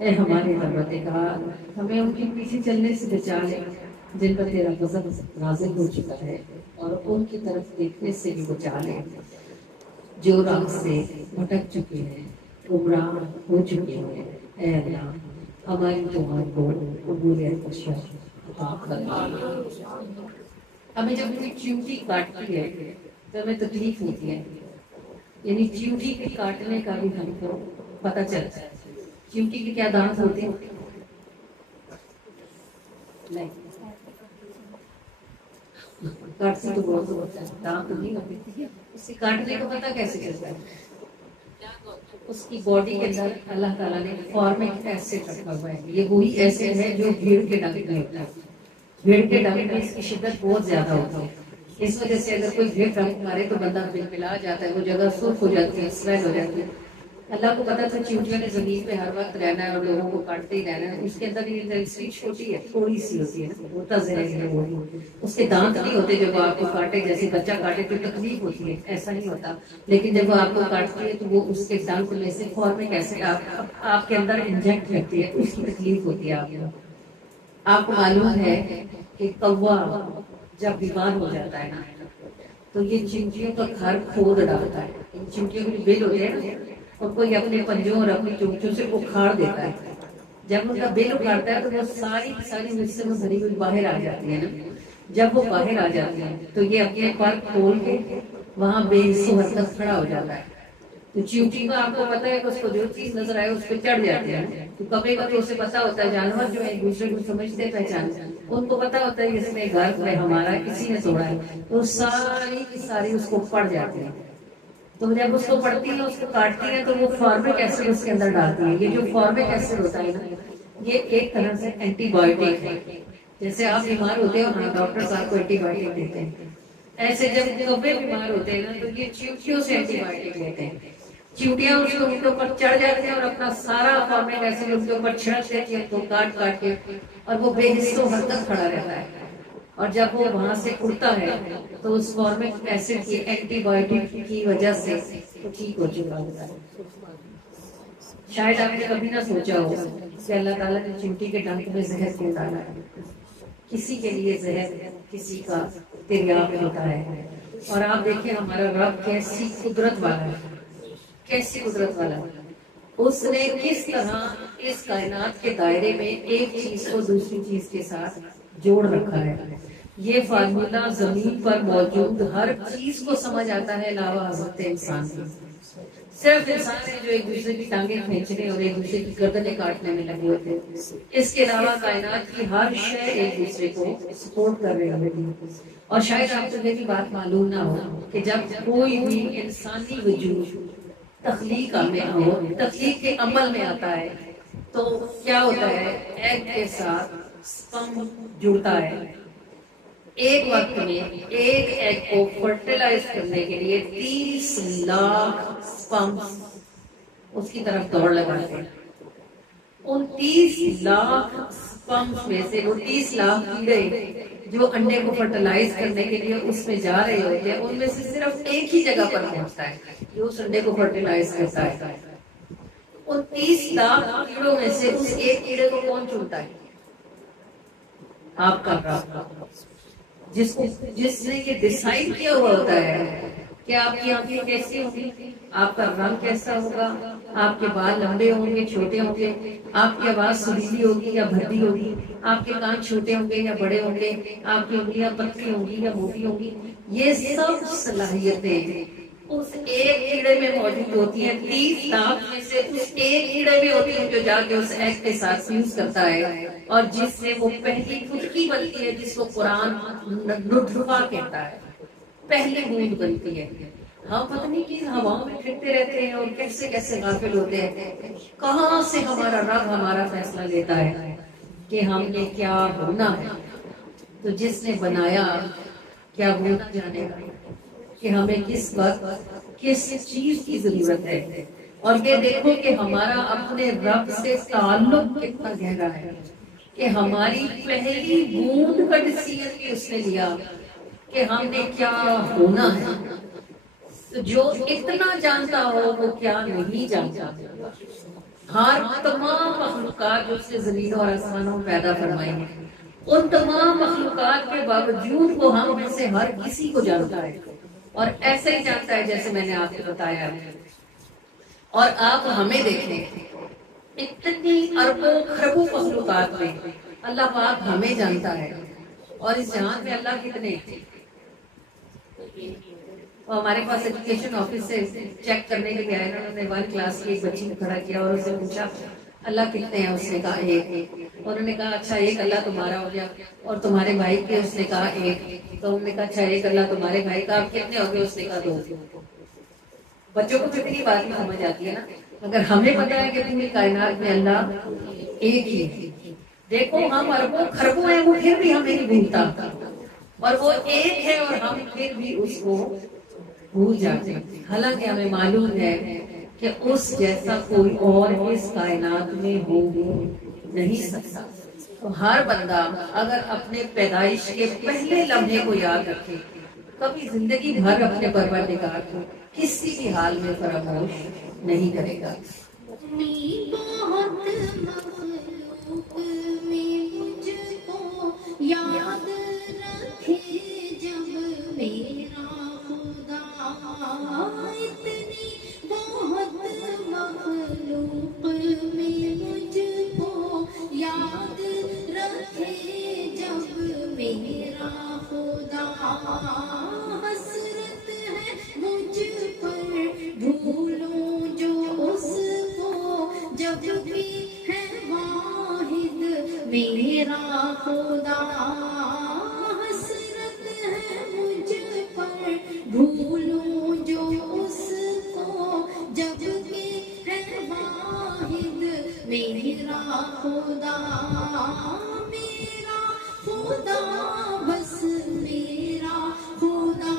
اے ہمارے پروردگار، ہمیں ان کے پیچھے چلنے سے بچا لے جن پر تیرا غضب نازل ہو چکا ہے، اور ان کی طرف دیکھنے سے بھی بچا لے جو راہ سے بھٹک چکے ہیں، گمراہ ہو چکے ہیں۔ اے اللہ، ہماری دعا کو قبولیت بخشا عطا فرما۔ ہمیں جب کوئی چیونٹی کاٹتی ہے تو ہمیں تکلیف ہوتی ہے، یعنی چیونٹی کے کاٹنے کا بھی ہم کو پتہ چلتا ہے۔ چیونٹی کے کیا دانت ہوتے ہیں؟ نہیں، کاٹتی تو بہت ہوتا ہے، دانت نہیں ہوتے۔ اس سے کاٹنے کا پتہ کیسے چلتا ہے؟ اس کی باڈی کے اندر اللہ تعالیٰ نے فارمک ایسڈ رکھا ہوا ہے۔ یہ وہی ایسڈ ہے جو بھیڑ کے ڈنک میں ہوتا ہے۔ بھیڑ کے ڈنک میں اس کی شدت بہت زیادہ ہوتی ہے، اس وجہ سے اگر کوئی بھیڑ ڈنک مارے تو بندہ بلبلا جاتا ہے، وہ جگہ سرخ ہو جاتی ہے، اسویل ہو جاتی ہے۔ اللہ کو پتا تھا چیونٹیوں نے زمین پہ ہر وقت رہنا ہے اور لوگوں کو کاٹتے ہی رہنا ہے۔ اس کے اندر یہ انڈسٹری چھوٹی ہے، تھوڑی سی ہوتی ہے، ہوتا زہر ہے وہ، اس کے دانت نہیں ہوتے جب وہ آپ کو کاٹے، جیسے بچہ کاٹے تو تکلیف ہوتی ہے، ایسا نہیں ہوتا۔ لیکن جب وہ آپ کو کاٹتی ہے تو وہ اس کے ڈنک میں سے فارمک ایسڈ آپ کے اندر انجیکٹ کرتی ہے، اس کی تکلیف ہوتی ہے آپ کو۔ آپ کو معلوم ہے کہ کوا جب بیمار ہو جاتا ہے نا تو یہ چیونٹیوں کا گھر کھود ڈالتا ہے۔ ان چیونٹیوں کے بل ہوتے ہیں نا، اور کوئی اپنے پنجوں اور اپنی چونچوں سے اکھاڑ دیتا ہے۔ جب ان کا بل اکھاڑتا ہے تو وہ ساری مصر میں بھری ہوئی باہر آ جاتی ہے نا۔ جب وہ باہر آ جاتی ہیں تو یہ اپنے پر کھول کے وہاں بے حص حرکت کھڑا ہو جاتا ہے۔ تو چیونٹی کا آپ کو پتا ہے کہ اس کو جو چیز نظر آئے اس پہ چڑھ جاتے ہیں۔ تو کبھی کبھی اسے پتا ہوتا ہے، جانور جو ہے ایک دوسرے کو سمجھتے ہیں، پہچانتے ہیں، ان کو پتا ہوتا ہے اس میں گھر میں ہمارا کسی نے توڑا ہے، تو ساری کی ساری اس کو پڑ جاتی ہیں۔ تو جب اس کو پڑتی ہیں، اس کو کاٹتی ہیں، تو وہ فارمک ایسڈ اس کے اندر ڈالتی ہیں۔ یہ جو فارمک ایسڈ ہوتا ہے نا، یہ ایک طرح سے اینٹی بایوٹک ہے۔ جیسے آپ بیمار ہوتے ہو نا، ڈاکٹر صاحب کو اینٹی بایوٹک دیتے ہیں، ایسے جب کبے بیمار ہوتے ہیں نا تو یہ چیونٹیوں سے اینٹی بایوٹک لیتے ہیں۔ چیونٹیاں اس کے اوپر چڑھ جاتی ہیں اور اپنا سارا فارمک ایسڈ ان کے اوپر چھڑک دیتی ہیں، تو کاٹ کاٹ کے، اور وہ بے حس و حرکت کھڑا رہتا ہے۔ اور جب وہ وہاں سے اڑتا ہے تو اس فارمک ایسڈ کی اینٹی بایوٹک کی وجہ سے وہ ٹھیک ہو چکا ہوتا ہے۔ شاید آپ نے کبھی نہ سوچا ہو کہ اللہ تعالیٰ نے چیونٹی کے ڈنک میں زہر کیوں ڈالا ہے۔ کسی کے لیے زہر کسی کا تریاق ہوتا ہے۔ اور آپ دیکھیں ہمارا رب کیسی قدرت والا ہے، کیسی قدرت والا ہے۔ اس نے کس طرح اس کائنات کے دائرے میں ایک چیز کو دوسری چیز کے ساتھ جوڑ رکھا ہے۔ یہ فارمولا زمین پر موجود ہر چیز کو سمجھ آتا ہے علاوہ حضرت انسان کی۔ صرف انسان ہے جو ایک دوسرے کی ٹانگیں کھینچنے اور ایک دوسرے کی گردنیں کاٹنے میں لگے ہوتے ہیں۔ اس کے علاوہ کائنات کی ہر شے ایک دوسرے کو سپورٹ کر رہے ہوتی ہے۔ اور شاید آپ کو یہ بھی بات معلوم نہ ہو کہ جب کوئی بھی انسانی وجود تخلیق تخلیق کے عمل میں آتا ہے تو کیا ہوتا ہے، ایگ کے ساتھ سپرم جڑتا ہے۔ ایک وقت میں ایک ایگ کو فرٹیلائز کرنے کے لیے 30 لاکھ سپرم اس کی طرف دوڑ لگاتے ہیں۔ ان 30 لاکھ سپرم میں سے وہ 30 لاکھ کیڑے جو انڈے کو فرٹیلائز کرنے کے لیے اس میں جا رہے ہوتے ہیں، ان میں سے صرف ایک ہی جگہ پر پہنچتا ہے جو اس انڈے کو فرٹیلائز کرتا ہے۔ ان 30 لاکھ کیڑوں میں سے اس ایک کیڑے کو کون چنتا ہے؟ آپ کا رب، جس نے یہ ڈیسائیڈ کیا ہوا ہوتا ہے کہ آپ کی آنکھیں کیسی ہوں گی، آپ کا رنگ کیسا ہوگا، آپ کے بال لمبے ہوں گے چھوٹے ہوں گے، آپ کی آواز سریلی ہوگی یا بھدی ہوگی، آپ کے کان چھوٹے ہوں گے یا بڑے ہوں گے، آپ کی انگلیاں پتلی ہوں گی یا موٹی ہوں گی۔ یہ سب صلاحیتیں اس ایک کیڑے میں موجود ہوتی ہیں۔ 30 لاکھ میں سے اس ایک کیڑے میں ہوتی ہیں جو جا کے اس ایگ کے ساتھ فیوز کرتا ہے، اور جس سے وہ پہلی پھٹکی بنتی ہے جس کو قرآن نطفہ کہتا ہے، پہلی بوند بنتی ہے۔ ہم پتہ نہیں کن ہواؤں میں پھرتے رہتے ہیں اور کیسے کیسے غافل ہوتے ہیں۔ کہاں سے ہمارا رب ہمارا فیصلہ لیتا ہے کہ ہم نے کیا ہونا ہے؟ تو جس نے بنایا کیا وہ نہ جانے گا کہ ہمیں کس وقت کس چیز کی ضرورت ہے؟ اور یہ دیکھو کہ ہمارا اپنے رب سے تعلق کتنا گہرا ہے کہ ہماری پہلی بوند کا ڈیسیژن بھی اس نے لیا کہ ہم نے کیا ہونا ہے۔ تو جو اتنا جانتا ہو وہ کیا نہیں جانتا۔ ہر تمام مخلوقات جو سے زمین اور آسمانوں میں پیدا فرمائی ہیں، ان تمام مخلوقات کے باوجود وہ ہم میں سے ہر کسی کو جانتا ہے، اور ایسے ہی جانتا ہے جیسے میں نے آپ کو بتایا ہے۔ اور آپ ہمیں دیکھیں، اتنی اربوں خربوں مخلوقات میں اللہ پاک ہمیں جانتا ہے، اور اس جہان میں اللہ کتنے ہیں؟ ہمارے پاس ایجوکیشن آفس سے چیک کرنے کے لیے آئے، انہوں نے 1 کلاس کی ایک بچی کو کھڑا کیا اور اسے پوچھا اللہ کتنے ہیں؟ اس نے کہا 1۔ انہوں نے کہا اچھا 1 اللہ تمہارا ہو گیا، اور تمہارے بھائی کے؟ اس نے کہا 1۔ تو انہوں نے کہا اچھا 1 اللہ تمہارے بھائی کا، آپ کتنے ہو گئے؟ اس نے کہا 2۔ بچوں کو کتنی بات نہیں سمجھ آتی ہے نا، مگر ہمیں پتا ہے کہ پوری کائنات میں اللہ ایک ہی ہے۔ دیکھو ہم اربوں خربوں ہیں، وہ پھر بھی ہمیں نہیں بھولتا، اور وہ ایک ہے اور ہم پھر بھی اس کو بھول جاتے ہیں، حالانکہ ہمیں معلوم ہے کہ اس جیسا کوئی اور اس کائنات میں ہو نہیں سکتا۔ تو ہر بندہ اگر اپنے پیدائش کے پہلے لمحے کو یاد رکھے، کبھی زندگی بھر اپنے پروردگار کو کسی بھی حال میں فراموش نہیں کرے گا۔ یاد رکھے جب میرا خدا، اتنی بہت مخلوق میں مجھ کو یاد رکھے جب میرا خدا، حسرت ہے مجھ پر بھولوں جو اس کو، جب بھی ہے واحد میرا خدا، حسرت ہے مجھ پر بھولوں جو اس کو، جب بھی ہے واحد میرا خدا، میرا خدا بس میرا خدا،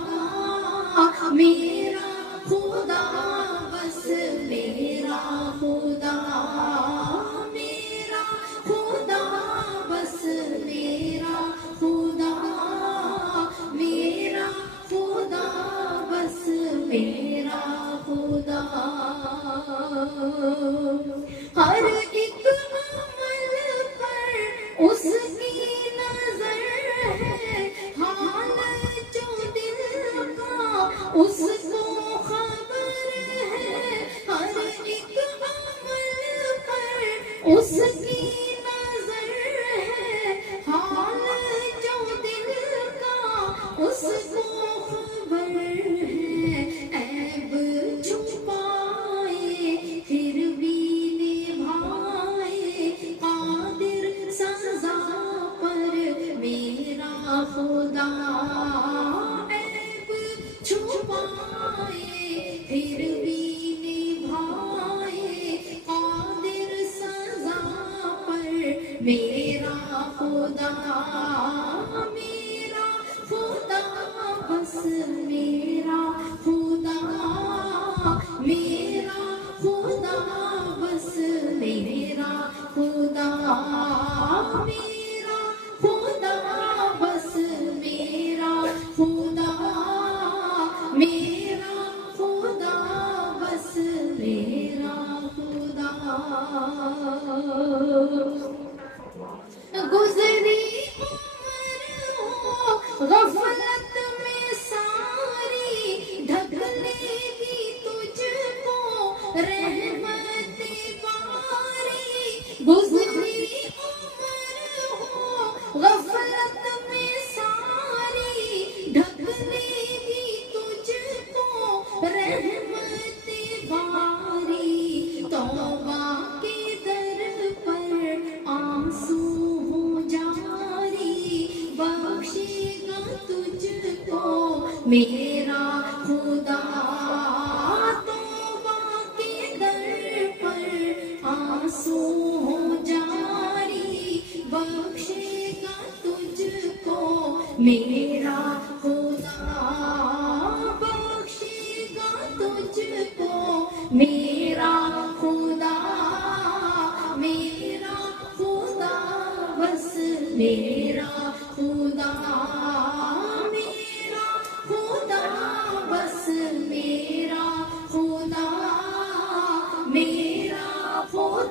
میرا خدا بس میرا خدا، میرا خدا بس میرا خدا، میرا خدا بس میرا خدا، ہر ایک عمل پر اس کی نظر ہے، حال جو دل کا اس کو خبر ہے، ہر ایک عمل پر اس کی نظر ہے، حال جو دل کا اس کو خبر ہے، عیب چھپائے پھر بھی نبھائے قادر سزا پر میرا خدا، عیب چھپائے پھر بھی نبھائے قادر سزا پر میرا خدا، میرا خدا بس میرا خدا، میرا خدا بس میرا خدا، میرا خدا بس میرا خدا، میرا خدا بس میرا خدا، گزری عمر ہو غفلت میں ساری، ڈھک لے گی تجھ کو رحمت باری، گزری عمر ہو غفلت میں ساری، ڈھک لے گی تجھ کو رحمت باری، توبہ کے در پر آنسو ہو جاری، بخشے گا تجھ کو میرا خدا، توبہ کے در پر آنسو ہو جاری، بخشے گا تجھ کو میرا خدا، بخشے گا تجھ کو میرا خدا، میرا خدا بس میرا خدا، میرا خدا بس میرا خدا، میرا خدا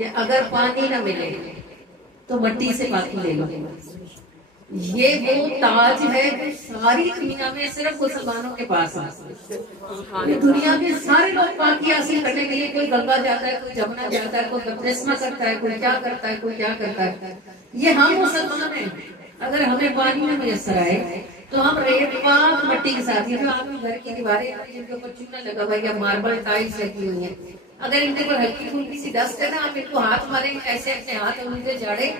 کہ اگر پانی نہ ملے تو مٹی سے پاکی لے لو. یہ وہ تاج ہے جو ساری دنیا میں صرف مسلمانوں کے پاس ہے. دنیا کے سارے لوگ پاکی حاصل کرنے کے لیے کوئی گنگا جاتا ہے, کوئی جمنا جاتا ہے, کوئی بپتسمہ کرتا ہے, کوئی کیا کرتا ہے, کوئی کیا کرتا ہے. یہ ہم مسلمان ہیں. اگر ہمیں پانی میں میسر آئے تو ہم ریت پاک مٹی کے ساتھ, جو آپ کے گھر کی دیواریں جن کے اوپر چونا لگا ہوا یا ماربل ٹائلس لگی ہوئی ہیں, اگر ان کے اوپر ہلکی پھلکی سی ڈسٹ ہے نا, آپ ان کو ہاتھ ماریں ایسے اپنے ہاتھ انگلیاں جاڑیں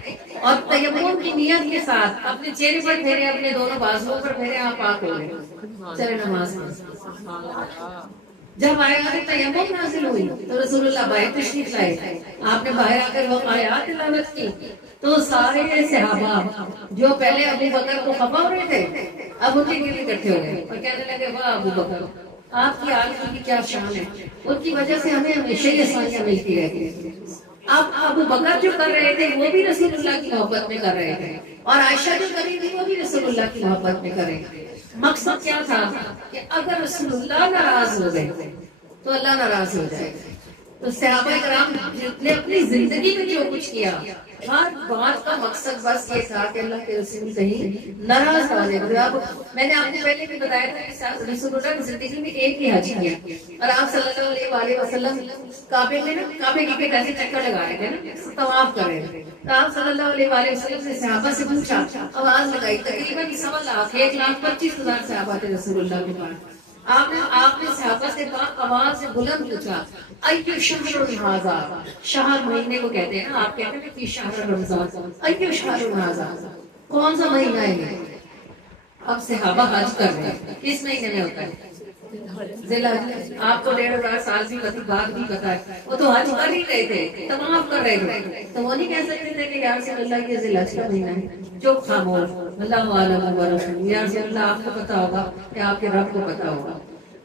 اور تیمم کی نیت کے ساتھ اپنے چہرے پر پھیرے, اپنے دونوں بازوؤں پر پھیرے, آپ پاک ہو گئے. چلے نماز میں جب آیات تیمم نازل ہوئی تو رسول اللہ باہر تشریف لائے. آپ نے باہر آ کر وہ آیات تلاوت کی تو سارے صحابہ جو پہلے ابو بکر کو خفا ہو رہے تھے اب ان کے گرد اکٹھے ہو گئے اور کہنے لگے واہ ابو بکر, آپ کی آل کی کیا شان ہے, ان کی وجہ سے ہمیں ہمیشہ یہ آسانیاں ملتی رہتی ہیں. اب ابو بکر جو کر رہے تھے وہ بھی رسول اللہ کی محبت میں کر رہے تھے, اور عائشہ جو کر رہی تھی وہ بھی رسول اللہ کی محبت میں کر رہے تھے. مقصد کیا تھا کہ اگر رسول اللہ ناراض ہو گئے تو اللہ ناراض ہو جائے گا. تو صحابہ کرام نے اپنی زندگی میں جو کچھ کیا, ہر بات کا مقصد بس یہ تھا کہ اللہ کے رسول کہیں ناراض ہو جائے. اب میں نے آپ کو پہلے بھی بتایا تھا کہ رسول اللہ کی زندگی میں ایک ہی حج کیا, اور آپ صلی اللہ علیہ وسلم کعبے میں نا, کعبے کی ایسے چکر لگائے تھے نا, طواف کر رہے تھے. تو آپ صلی اللہ علیہ وسلم سے صحابہ سے پوچھا, آواز لگائی, تقریباً 1,25,000 صحابہ تھے رسول اللہ کے پاس. آپ نے صحابہ سے آواز سے بلند پوچھا, ایو شہر ھذا, شہر مہینے کو کہتے ہیں نا, آپ کہتے ہیں کہ شہر رمضان, ایو شہر ھذا, کون سا مہینہ ہے. اب صحابہ حج کر رہے ہیں, کس مہینے میں ہوتا ہے؟ ذی الحج. آپ کو 1,500 سال کی بات بھی پتا ہے, وہ تو حج کر ہی رہے تھے, طواف کر رہے تھے, تو وہ نہیں کہہ سکتے تھے کہ یا رسول اللہ یہ ذی الحج کا مہینہ ہے. جو خاموش, اللہ عالم و رسول, یا رسول اللہ آپ کو پتا ہوگا کہ آپ کے رب کو پتا ہوگا.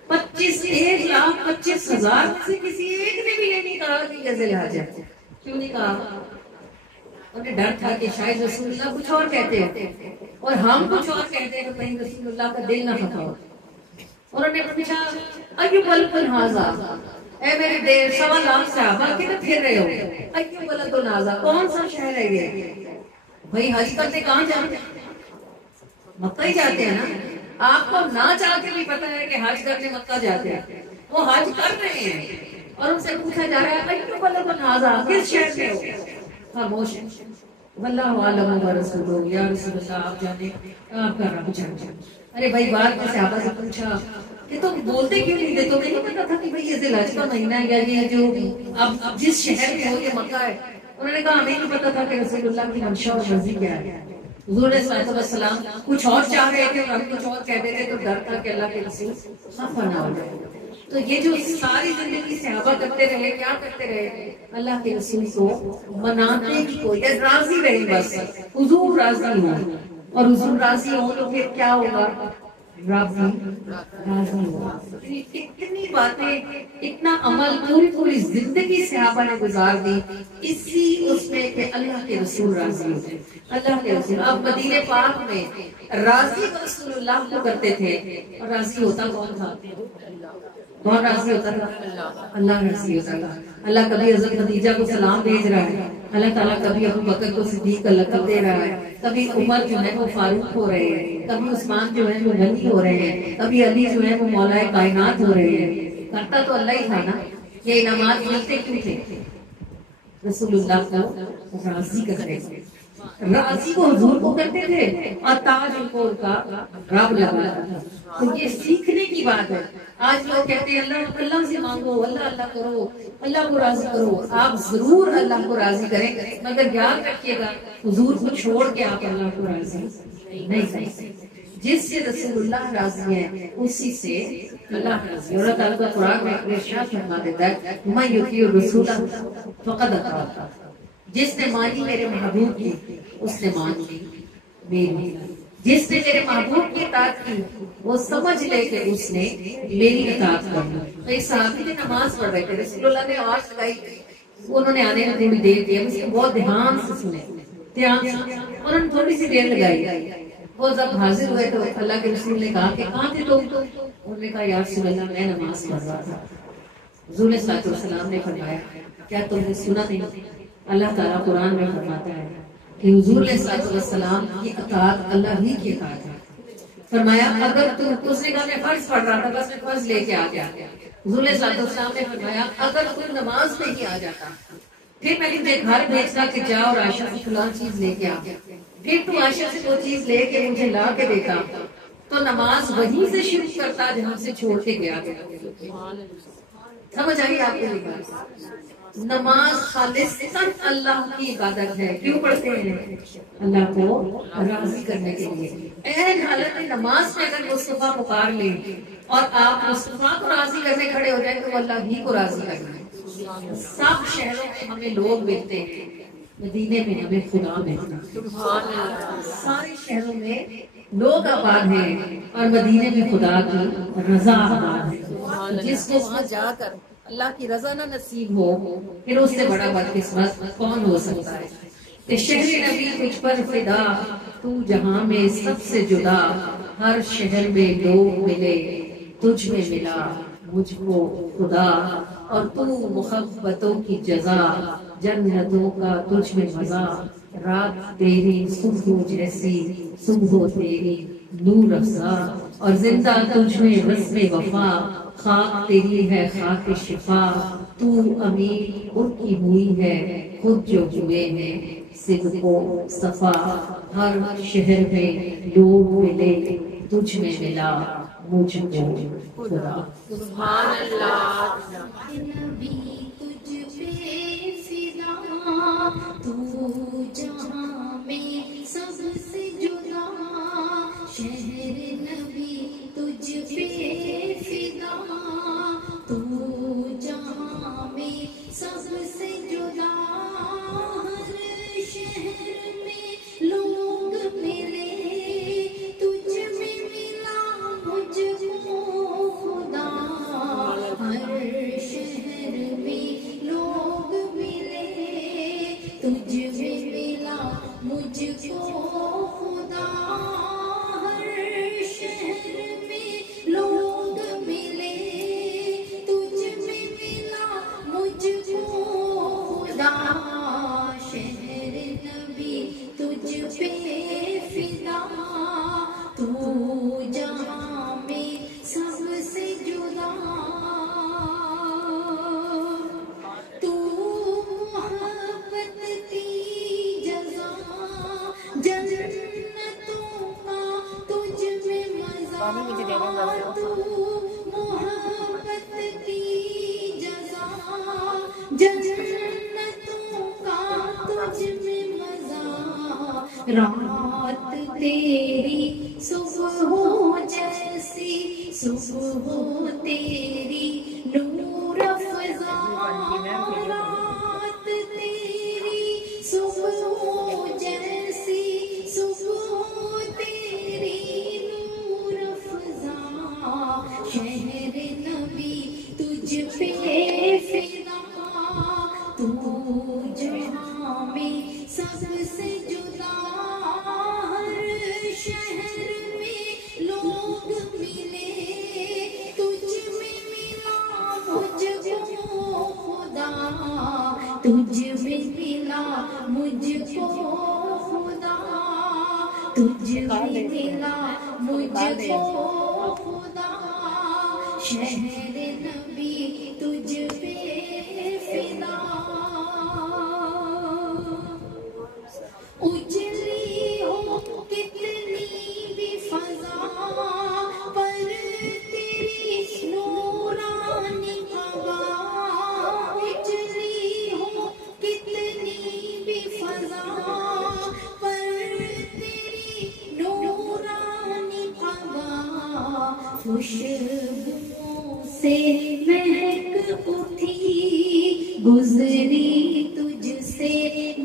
1,25,000 میں سے کسی ایک نے بھی یہ نہیں کہا کہ یہ ذی الحج ہے. کیوں نہیں کہا؟ انہیں ڈر تھا کہ شاید رسول اللہ کچھ اور کہتے ہیں اور ہم کچھ اور کہتے ہیں تو کہیں رسول اللہ کا دل نہ خفا ہو. اور انہوں نے پوچھا ایو بلد ھذا, اے میرے 1.25 لاکھ صحابہ کدھر پھر رہے ہو, ایو بلد ھذا, کون سا شہر ہے یہ؟ بھائی حج کرتے کہاں جاتے ہیں؟ مکہ ہی جاتے ہیں نا. آپ کو نہ چاہ کے بھی پتا ہے کہ حج کرنے مکہ جاتے ہیں, وہ حج کر رہے ہیں اور ان سے پوچھا جا رہا ہے ایو بلد ھذا, کس شہر میں ہو؟ خاموش ہے. واللہ اعلم ورسولہ, یا رسول اللہ آپ جانے, آپ کا رب جانے. ارے بھائی بعد میں صحابہ سے پوچھا کہ تم بولتے کیوں نہیں تھے, تمہیں نہیں پتا تھا کہ بھائی یہ ذی الحج کا مہینہ ہے, یا یہ جو اب جس شہر میں ہو یہ مکہ ہے؟ انہوں نے کہا ہمیں نہیں پتا تھا کہ رسول اللہ کی منشا اور مرضی کیا ہے. حضور صلی اللہ علیہ وسلم کچھ اور چاہ رہے تھے اور ہم کچھ اور کہتے تھے, تو ڈر تھا کہ اللہ کے رسول خفا نہ ہو جائے. تو یہ جو ساری زندگی صحابہ کرتے رہے, کیا کرتے رہے, اللہ کے رسول کو منانے کی کوئی راضی رہے, بس حضور راضی ہو, اور حضور راضی ہو تو پھر کیا ہوگا, رب راضی ہوگا. اتنی باتیں, اتنا عمل, پوری زندگی صحابہ نے گزار دی اسی اس میں کہ اللہ کے رسول راضی ہو. اللہ کے رسول, اب مدینے پاک میں راضی رسول اللہ کو کرتے تھے, اور راضی ہوتا کون تھا؟ کون راضی ہوتا تھا؟ اللہ راضی ہوتا تھا. اللہ کبھی حضرت خدیجہ کو سلام بھیج رہا ہے, اللہ تعالیٰ کبھی ابو بکر کو صدیق کا لقب دے رہا ہے, کبھی عمر جو ہے وہ فاروق ہو رہے ہیں, کبھی عثمان جو ہے وہ غنی ہو رہے ہیں, کبھی علی جو ہے وہ مولا کائنات ہو رہے ہیں. کرتا تو اللہ ہی تھا نا. یہ انعامات ملتے کیوں تھے؟ رسول اللہ کو راضی کرتے تھے, راضی کو حضور کو کرتے تھے, اور تاج ان کو ان کا رب لگاتا تھا. تو یہ سیکھنے کی بات ہے. آج لوگ کہتے ہیں اللہ سے مانگو, اللہ کرو, اللہ کو راضی کرو. آپ ضرور اللہ کو راضی کریں, مگر یاد رکھیے گا حضور کو چھوڑ کے آپ اللہ کو راضی نہیں کر سکتے. جس سے رسول اللہ راضی ہے اسی سے اللہ راضی. اللہ تعالیٰ کا قرآن میں ارشاد فرما دیتا ہے میں یطیع الرسول فقد اطاع اللہ, جس نے مانی میرے محبوب کی اس نے مان لی میری. جس نے میرے محبوب کی اطاعت کی وہ سمجھ لے کہ اس نے میری اطاعت کرنا. تو ایک صحابی نے نماز پڑھ رہے تھے, رسول اللہ نے آواز لگائی, انہوں نے آنے میں تھوڑی دیر دی, اس کو بہت دھیان سے سنے, انہوں نے تھوڑی سی دیر لگائی. وہ جب حاضر ہوئے تو اللہ کے رسول نے کہا کہ کہاں تھے تم؟ انہوں نے کہا یا رسول اللہ میں نماز پڑھ رہا تھا. حضور صلی اللہ علیہ وسلم نے فرمایا کیا تم نے سنا نہیں اللہ تعالیٰ قرآن میں فرماتا ہے کہ حضور علیہ الصلوۃ والسلام کی اطاعت اللہ ہی کی اطاعت ہے. فرمایا اگر تو اس نے کہا میں فرض پڑھ رہا تھا بس میں فرض لے کے آ گیا. حضور علیہ الصلوۃ والسلام نے فرمایا اگر تو نماز میں ہی آ جاتا پھر میں تجھے گھر بھیجتا کہ جا اور عائشہ سے فلاں چیز لے کے آ, پھر تو عائشہ سے وہ چیز لے کے مجھے لا کے دیتا تو نماز وہیں سے شروع کرتا جہاں سے چھوڑ کے گیا. سمجھ آئی آپ کو یہ بات؟ نماز خالصاً اللہ کی عبادت ہے. کیوں پڑھتے ہیں؟ اللہ کو راضی کرنے کے لیے. اہل حالت نماز میں اگر مصطفیٰ پکار لیں اور آپ مصطفیٰ کو راضی کرنے کھڑے ہو جائیں تو وہ اللہ ہی کو راضی کرنا ہے. سب شہروں میں ہمیں لوگ ملتے ہیں, مدینے میں ہمیں خدا ملتا ہے. سارے شہروں میں لوگ آباد ہیں اور مدینے میں خدا کی رضا آباد ہے. جس کو وہاں جا کر اللہ کی رضا نہ نصیب ہو پھر اس سے بڑا بدقسمت کون ہو سکتا ہے. کہ شہر نبی تجھ پر فدا, تو جہاں میں سب سے جدا, ہر شہر میں لوگ ملے تجھ میں ملا مجھ کو خدا, اور تو محبتوں کی جزا, جنتوں کا تجھ میں مزہ, رات تیری صبح جیسی صبح تیری نور افزا, اور زندہ تجھ میں رسم وفا, خاک تیری ہے خاک شفا, تو امین ان کی ہوئی ہے خود جو ہوئے ہیں صدق و صفا, ہر شہر میں لوگ ملے تجھ میں ملا مجھ کو خدا. سبحان اللہ. نبی تجھ پہ فدا, تو جہاں میں سب سے جدا, شہر نبی تجھ پہ فدا, تو جہاں میں سب سے جدا, ہر شہر میں لوگ ملے تجھ میں ملا مجھ کو خدا, ہر شہر میں لوگ ملے تجھ میں ملا مجھ کو خدا, ہر شہر میں لوگ ملے تجھ میں ملا مجھ کو خدا, شہر نبی تجھ پہ فدا, تو جہاں میں سب سے جدا, تو محبت کی جزا, جنتوں کا تجھ میں مزہ, تو محبت کی جزا, جنتوں کا تجھ میں مزہ, رات تیری صبح ہو جیسی صبح ہو تیری نور افزا, رات تیری صبح ہو جیسی صبح ہو تیری نور افزا, شہر نبی تجھ پہ فدا, تو جہاں میں سب سے جدا, ہر شہر میں لوگ ملے تجھ میں ملا مجھ کو خدا, تجھ میں ملا مجھ کو خدا, تجھ میں ملا مجھ کو خدا, شہر نبی تجھ پہ فدا. اجلی ہو کتنی بھی فضا, پر تیری نورانی ہوا, اجلی ہو کتنی بھی فضا, پر تیری نورانی ہوا, خوشبو سے مہک اٹھی گزری تجھ سے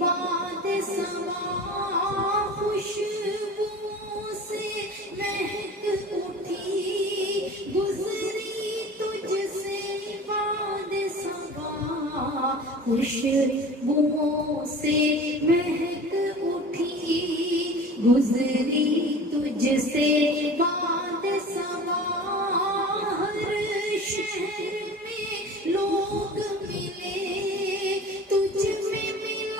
باد سما, خوشبو سے مہک اٹھی گزری تجھ سے باد سما, خوشبو سے مہک اٹھی گزری تجھ سے باد سما, ہر شہر میں لوگ ملے تجھ میں ملا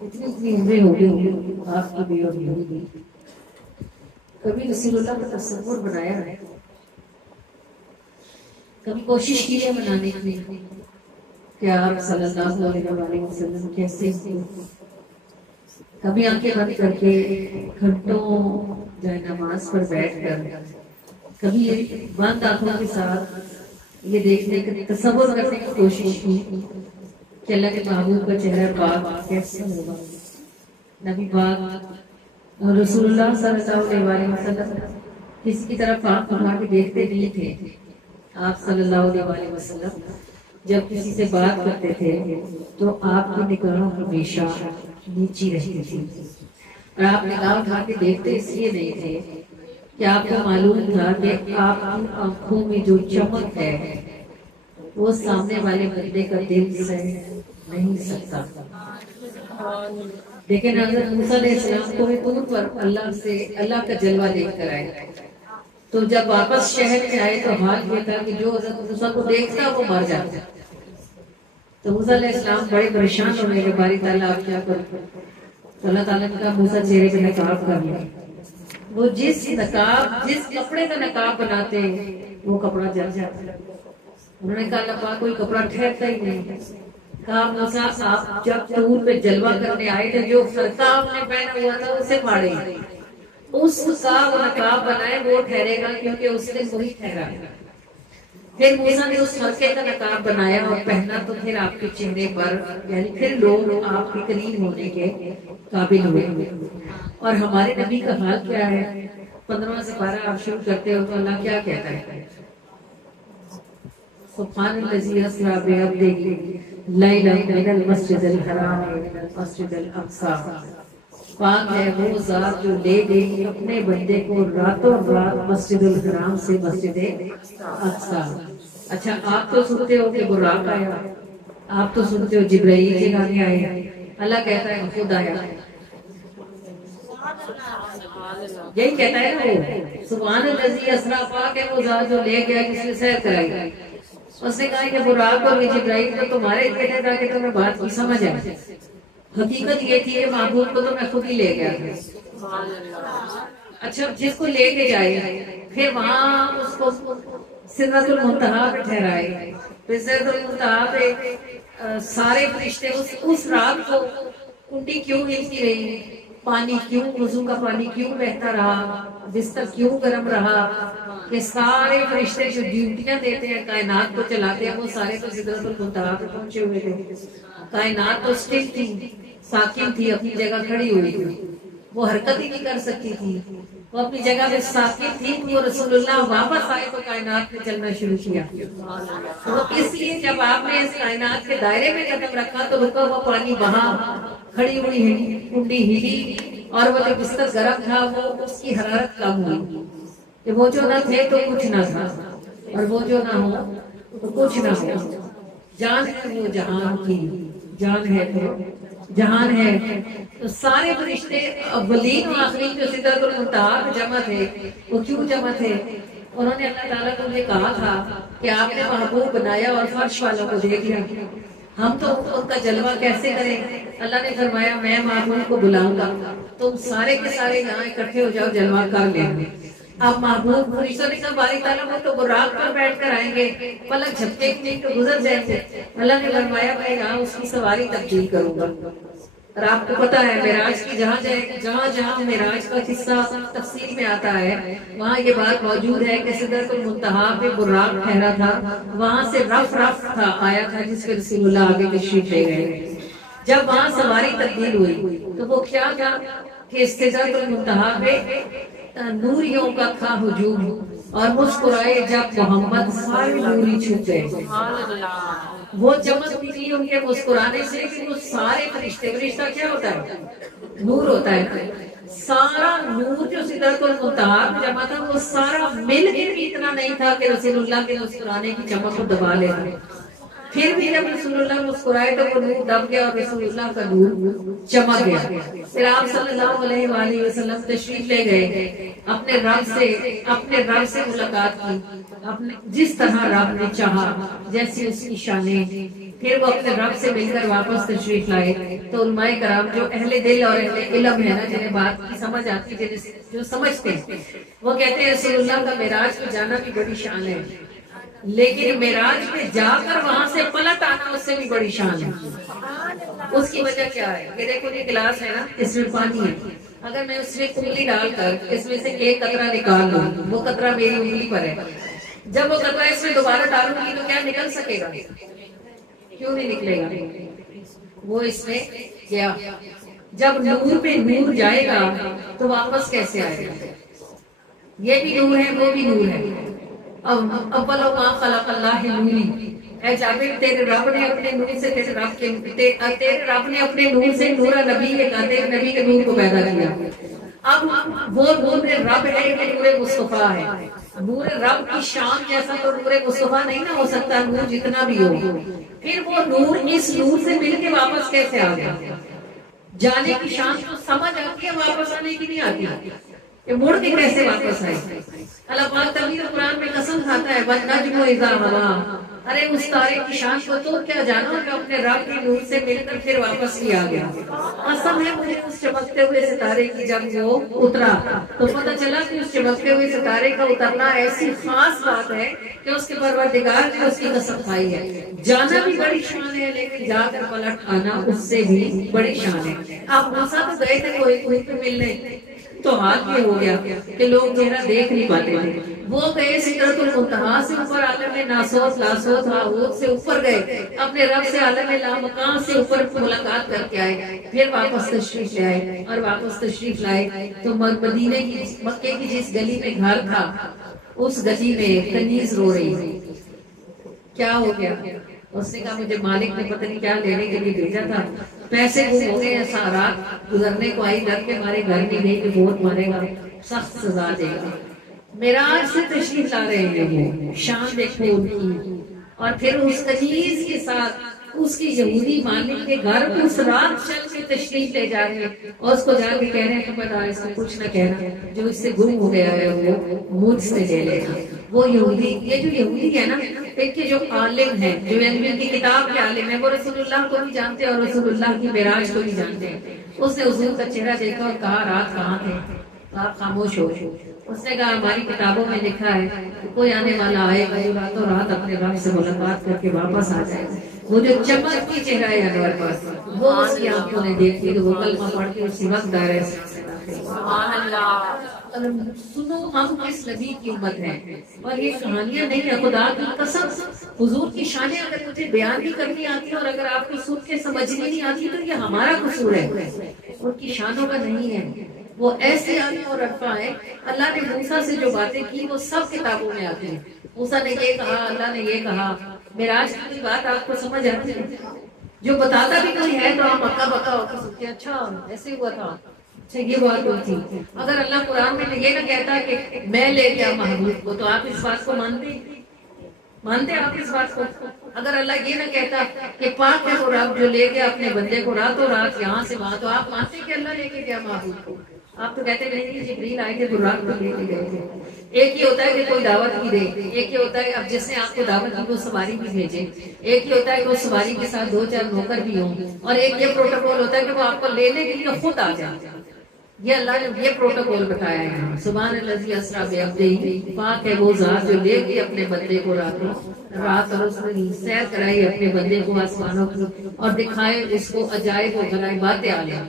اتنی عمریں ہو گئی آپ کی بھی اور میری بھی، کبھی رسول اللہ کا تصور بنایا ہے؟ کبھی کوشش کی ہے بنانے کی کہ آپ صلی اللہ علیہ وسلم کیسے ہیں؟ کبھی آنکھیں بند کر کے گھنٹوں جائے نماز پر بیٹھ کر، کبھی بند آنکھوں کے ساتھ یہ دیکھنے کا تصور کرنے کی کوشش کی کہ اللہ کے محبوب کا چہرہ پاک کیسے ہوگا؟ نبی پاک اور رسول اللہ صلی اللہ علیہ وسلم کسی کی طرف آنکھ اٹھا کے دیکھتے نہیں تھے. آپ صلی اللہ علیہ وسلم جب کسی سے بات کرتے تھے تو آپ کی نگاہیں ہمیشہ نیچی رہتی تھی، اور آپ نگاہ اٹھا کے دیکھتے اس لیے نہیں تھے کہ آپ کو معلوم تھا کہ آپ کی آنکھوں میں جو چمک ہے وہ سامنے والے بندے کا دل سہ نہیں سکتا. لیکن حضرت موسیٰ علیہ السلام کو طور پر اللہ کا جلوہ دیکھ کر آئے، تو جب واپس شہر میں آئے تو حال یہ تھا کہ جو حضرت موسیٰ کو دیکھتا وہ مر جاتا. تو موسیٰ علیہ السلام بڑے پریشان ہونے کے باری تعالیٰ آپ کیا کرتے، تو اللہ تعالیٰ نے کہا موسیٰ چہرے پہ نقاب کر لیا. وہ جس کپڑے کا نقاب بناتے وہ کپڑا جل جاتا. انہوں نے کہا اللہ پاک کوئی کپڑا ٹھہرتا ہی نہیں. کہا موسیٰ آپ جب طور پہ جلوہ کرنے آئے تو جو فرقہ آپ نے پہنا ہوا تھا اسے پھاڑے، اس کا وہ نقاب بنائے وہ ٹھہرے گا کیونکہ اس نے وہی ٹھہرا. پھر موسیٰ نے اس فرقے کا نقاب بنایا اور پہنا تو پھر آپ کے چہرے پر یعنی پھر لوگ آپ کے قریب ہونے کے قابل ہوئے. اور ہمارے نبی کا حال کیا ہے؟ 15 سے 12 آپ شروع کرتے ہو تو اللہ کیا کہتا ہے؟ سبحان الذی اسری بعبدہ لیلا من المسجد الحرام الى المسجد الاقصی. پاک ہے وہ ذات جو لے گئی اپنے بندے کو راتوں رات مسجد الحرام سے مسجد اقصی. اچھا آپ تو سنتے ہو کہ براق آیا، آپ تو سنتے ہو جبرائیل جگانے آئے، اللہ کہتا ہے خود آیا. یہی کہتا ہے نا وہ سبحان الذی اسری، پاک ہے وہ ذات جو لے گیا جس نے سیر کرائی. اس نے کہا کہ براق اور جبرائیل تو تمہارے لیے تھے تاکہ تمہیں بات کی سمجھ آئے. حقیقت یہ تھی کہ محبوب کو تو میں خود ہی لے گیا تھا. اچھا جس کو لے کے جائے پھر وہاں اس کو سدرۃ المنتہا پہ ٹھہرائے. پھر سدرۃ المنتہا پہ سارے فرشتے اس رات کو کنڈی کیوں ہلتی رہی، پانی کیوں، وضو کا پانی کیوں بہتا رہا، بستر کیوں گرم رہا، کہ سارے فرشتے جو ڈیوٹیاں دیتے ہیں کائنات کو چلاتے ہیں وہ سارے تو سدرۃ المنتہا پہ پہنچے ہوئے تھے. کائنات تو اسٹل تھی، ساکن تھی، اپنی جگہ کھڑی ہوئی تھی، وہ حرکت ہی نہیں کر سکتی تھی، وہ اپنی جگہ پہ ساکن تھی. وہ رسول اللہ واپس آئے تو کائنات میں چلنا شروع کیا. تو اس لیے جب آپ نے اس کائنات کے دائرے میں قدم رکھا تو رکا ہوا پانی وہاں کھڑی ہوئی کنڈی ہلی، اور وہ جو بستر گرم تھا وہ اس کی حرارت کم ہوئی کہ وہ جو نہ تھے تو کچھ نہ تھا، اور وہ جو نہ ہو تو کچھ نہ ہو. جان ہے وہ جہان کی، جان ہے تو جہان ہے. تو سارے فرشتے اولین و آخرین جو سدرۃ المنتہا پہ جمع تھے وہ کیوں جمع تھے؟ انہوں نے اللہ تعالیٰ کو یہ کہا تھا کہ آپ نے محبوب بنایا اور فرش والوں کو دیکھ لیا، ہم تو ان کا جلوہ کیسے کریں؟ اللہ نے فرمایا میں محبوب کو بلاؤں گا، تم سارے کے سارے یہاں اکٹھے ہو جاؤ، جلوہ کر لیں گے. اب محبوب فرشتوں نے کہا باری تعالیٰ وہ تو براق پر بیٹھ کر آئیں گے، پلک جھپکے کی تو گزر جائیں گے. اللہ نے فرمایا میں یہاں اس کی سواری تبدیل کروں گا. اور آپ کو پتا ہے معراج کی جہاں جہاں معراج کا قصہ تفسیر میں آتا ہے وہاں یہ بات موجود ہے کہ سدرۃ المنتہا پہ براق ٹھہرا تھا، وہاں سے رف تھا آیا تھا جس پہ رسول اللہ آگے تشریف لے گئے. جب وہاں سواری تبدیل ہوئی تو وہ کیا تھا کہ سدرۃ المنتہا پہ نوریوں کا تھا ہجوم، اور مسکرائے جب محمد سارے نوری چھپ گئے. وہ چمک تھی ان کے مسکرانے سے کہ وہ سارے فرشتہ کیا ہوتا ہے؟ نور ہوتا ہے. سارا نور جو سدرۃ المنتہا پہ جمع تھا وہ سارا مل کے بھی اتنا نہیں تھا کہ رسول اللہ کے مسکرانے کی چمک کو دبا لیتا. پھر بھی جب رسول اللہ مسکرائے تو وہ نور دب گیا اور رسول اللہ کا نور چمک گیا. پھر آپ صلی اللہ علیہ وآلہ وسلم تشریف لے گئے, اپنے رب سے ملاقات کی, جس طرح رب نے چاہا, جیسی اس کی شانیں. پھر وہ اپنے رب سے مل کر واپس تشریف لائے. تو علماء کرام جو اہل دل اور اہل علم ہے نا, جنہیں بات کی سمجھ آتی ہے, جو سمجھتے ہیں, وہ کہتے ہیں رسول اللہ کا معراج پہ جانا بھی بڑی شان ہے, لیکن معراج پہ جا کر وہاں سے پلٹ آنا اس سے بھی بڑی شان ہے. اس کی وجہ کیا ہے؟ یہ دیکھو یہ گلاس ہے نا, اس میں پانی ہے, اگر میں اس میں انگلی ڈال کر اس میں سے ایک قطرہ نکال لوں, وہ قطرہ میری انگلی پر ہے, جب وہ قطرہ اس میں دوبارہ ڈالوں گی تو کیا نکل سکے گا؟ کیوں نہیں نکلے گا؟ وہ اس میں گیا. جب نور پہ نور جائے گا تو واپس کیسے آئے گا؟ یہ بھی نور ہے, وہ بھی نور ہے. اول ما خلق اللہ نوری, اے جابر تیرے رب نے اپنے نور سے تیرے رب نے اپنے نور سے نور نبی کے نور کو پیدا کیا. اب وہ نور رب ہے کہ نور مصطفیٰ ہے. نور رب کی شان جیسا تو نور مصطفیٰ نہیں نہ ہو سکتا, نور جتنا بھی ہو. پھر وہ نور اس نور سے مل کے واپس کیسے آ گیا؟ جانے کی شان تو سمجھ آتی ہے, واپس آنے کی نہیں آتی. یہ مڑ کے کیسے واپس آئے؟ اللہ پاک تبھی قرآن میں قسم کھاتا ہے وَالنَّجْمُ إِذَا هَوَىٰ, ارے اس تارے کی شان کو تو کیا جانا کہ اپنے رب کی نور سے مل کر پھر واپس بھی آ گیا. قسم ہے مجھے اس چمکتے ہوئے ستارے کی, جب وہ اترا تو پتہ چلا کہ اس چمکتے ہوئے ستارے کا اترنا ایسی خاص بات ہے کہ اس کے پروردگار نے اس کی قسم کھائی ہے. جانا بھی بڑی شان ہے, لیکن جا کر پلٹ آنا اس سے بھی بڑی شان ہے. آپ موسیٰ تو گئے تھے کوئی پہ ملنے, تو حال یہ ہو گیا کہ لوگ چہرہ دیکھ نہیں پاتے تھے. وہ گئے سدرۃ المنتہا سے اوپر, عالم ناسوت لاسوت ہاہوت سے اوپر گئے, اپنے رب سے عالم لامکان سے اوپر ملاقات کر کے آئے. پھر واپس تشریف لے آئے, اور واپس تشریف لائے تو مدینے کی مکے کی جس گلی میں گھر تھا اس گلی میں کنیز رو رہی. کیا ہو گیا؟ اس نے کہا مجھے مالک نے پتہ نہیں کیا لینے کے لیے بھیجا تھا, پیسے گم ہو گئے, رات گزرنے کو آئی, ڈر کے ہمارے گھر نہیں گئی کہ بہت مارے گا, سخت سزا دے گا. معراج سے تشریف لا رہے ہیں, وہ شان دیکھو ان کی. اور پھر اس کنیز کے ساتھ اس کی یہودی مالک کے گھر اس رات چل کے تشریف لے جا رہے ہیں, اور اس کو جا کے کہہ رہے ہیں کہ پتا اس کو کچھ نہ کہنا, جو اس سے گم ہو گیا ہے وہ مجھ سے لے لینا. وہ یہودی, یہ جو یہودی ہے نا, ایک کے جو عالم ہے, جو علم کی کتاب کے عالم ہے, وہ رسول اللہ کو بھی جانتے ہیں اور رسول اللہ کی معراج کو بھی جانتے ہیں. اس نے حضور کا چہرہ دیکھا اور کہا رات کہاں تھے؟ آپ خاموش ہو. اس نے کہا ہماری کتابوں میں لکھا ہے کہ کوئی آنے والا آئے گا جو راتوں رات اپنے رب سے ملاقات کر کے واپس آ جائے. وہ جو چمکتی چہرہ ہے انور پر, وہ اس کی آنکھوں نے دیکھی تو وہ کلمہ پڑھ کے اسی وقت دائرے سے. سبحان اللہ. سنو ہم کس نبی کی امت ہیں, اور یہ کہانیاں نہیں ہیں, خدا کی قسم. حضور کی شانیں اگر مجھے بیان بھی کرنی آتی اور اگر آپ کو سن کے سمجھنی نہیں آتی تو یہ ہمارا قصور ہے, ان کی شانوں کا نہیں ہے. وہ ایسے آنے اور رفع ہے. اللہ نے موسیٰ سے جو باتیں کی وہ سب کتابوں میں آتی ہیں. موسیٰ نے یہ کہا, اللہ نے یہ کہا. معراج کی بات آپ کو سمجھ آتی ہے؟ جو بتاتا بھی کوئی ہے تو آپ اکا بکا ہو کے سنتے ہیں, اچھا ایسے ہوا تھا, اچھا یہ بات ہوئی تھی. اگر اللہ قرآن میں یہ نہ کہتا کہ میں لے گیا محبوب کو, تو آپ اس بات کو مانتے آپ اس بات کو؟ اگر اللہ یہ نہ کہتا کہ پاک ہے وہ رب جو لے گیا اپنے بندے کو راتوں رات یہاں سے وہاں, تو آپ مانتے کہ اللہ لے کے گیا محبوب کو؟ آپ تو کہتے نہیں جبریل آئے تھے تو رات کو لے کے گئے تھے. ایک ہی ہوتا ہے کہ کوئی دعوت بھی دے, ایک ہی ہوتا ہے اب جس نے آپ کو دعوت دی وہ سواری بھی بھیجے, ایک ہی ہوتا ہے کہ وہ سواری کے ساتھ 2-4 نوکر بھی ہوں, اور ایک یہ پروٹوکول ہوتا ہے کہ وہ آپ کو لینے کے لیے خود آ جائے. یہ اللہ نے یہ پروٹوکول بتایا ہے. سبحان الذی اسریٰ بعبدہ, پاک ہے وہ ذات جو لے کے اپنے بندے کو رات اور اس نے سیر کرائی اپنے بندے کو آسمانوں کی, اور دکھائے اس کو عجائب و غرائبات عالیہ.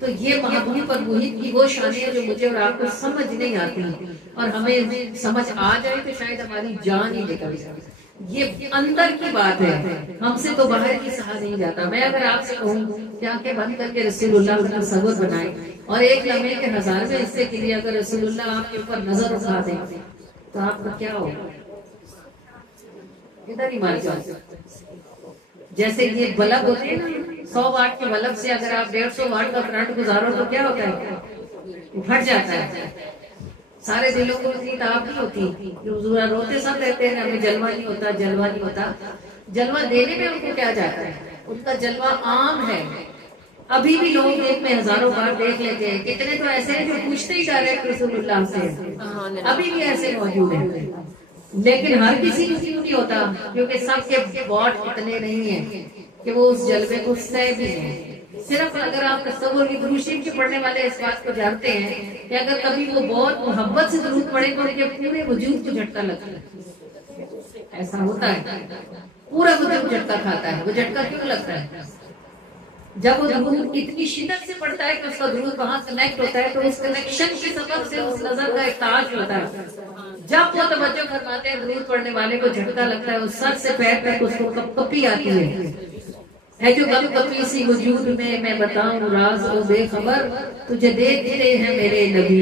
تو یہ محبوب اور محیط کی وہ شانیں جو مجھے اور آپ کو سمجھ نہیں آتی, اور ہمیں سمجھ آ جائے تو شاید ہماری جان ہی نکل جائے. یہ اندر کی بات ہے, ہم سے تو باہر کی سہا نہیں جاتا. میں اگر آپ سے کہوں کہ آنکھیں بند کر کے رسول اللہ کا تصور بنائیں, اور ایک لمحے کے 1000ویں حصے کے لیے اگر رسول اللہ آپ کے اوپر نظر اٹھا دیں تو آپ کا کیا ہوگا؟ ادھر ہی مار جاؤ. جیسے یہ بلب ہوتے ہیں نا, 100 واٹ کے بلب سے اگر آپ 150 واٹ کا کرنٹ گزارو تو کیا ہوتا ہے؟ وہ پھٹ جاتا ہے. سارے دلوں کو اتنی تاب نہیں ہوتی, جو روتے سب رہتے ہیں ہمیں جلوہ نہیں ہوتا, جلوہ نہیں ہوتا. جلوہ دینے میں ان کو کیا جاتا ہے، ان کا جلوہ عام ہے. ابھی بھی لوگ ایک میں ہزاروں بار دیکھ لیتے ہیں، کتنے تو ایسے ہیں جو پوچھتے ہی ڈائریکٹ رسول اللہ سے، ابھی بھی ایسے موجود ہیں. لیکن ہر کسی کو کیوں نہیں ہوتا، کیونکہ سب کے واٹ اتنے نہیں ہیں کہ وہ اس جلوے کو سہ بھی ہیں. صرف اگر آپ تصور کی درود شریف کے پڑھنے والے اس بات کو جانتے ہیں کہ اگر کبھی وہ بہت محبت سے درود پڑھے تو ان کے پورے وجود کو جھٹکا لگتا ہے. ایسا ہوتا ہے، پورا وجود جھٹکا کھاتا ہے. وہ جھٹکا کیوں لگتا ہے؟ جب وہ درود اتنی شدت سے پڑھتا ہے کہ اس کا درود وہاں کنیکٹ ہوتا ہے تو اس کنیکشن کے سبب سے اس نظر کا ایک تاج ہوتا ہے. جب وہ توجہ فرماتے ہیں درود پڑھنے والے کو جھٹکا لگتا ہے، اس سر سے پیر تک اس کو کپ کپی آتی ہے جو کپ کپی سی وجود میں بتاؤں راز و بے خبر، تجھے دیکھتے ہیں میرے نبی،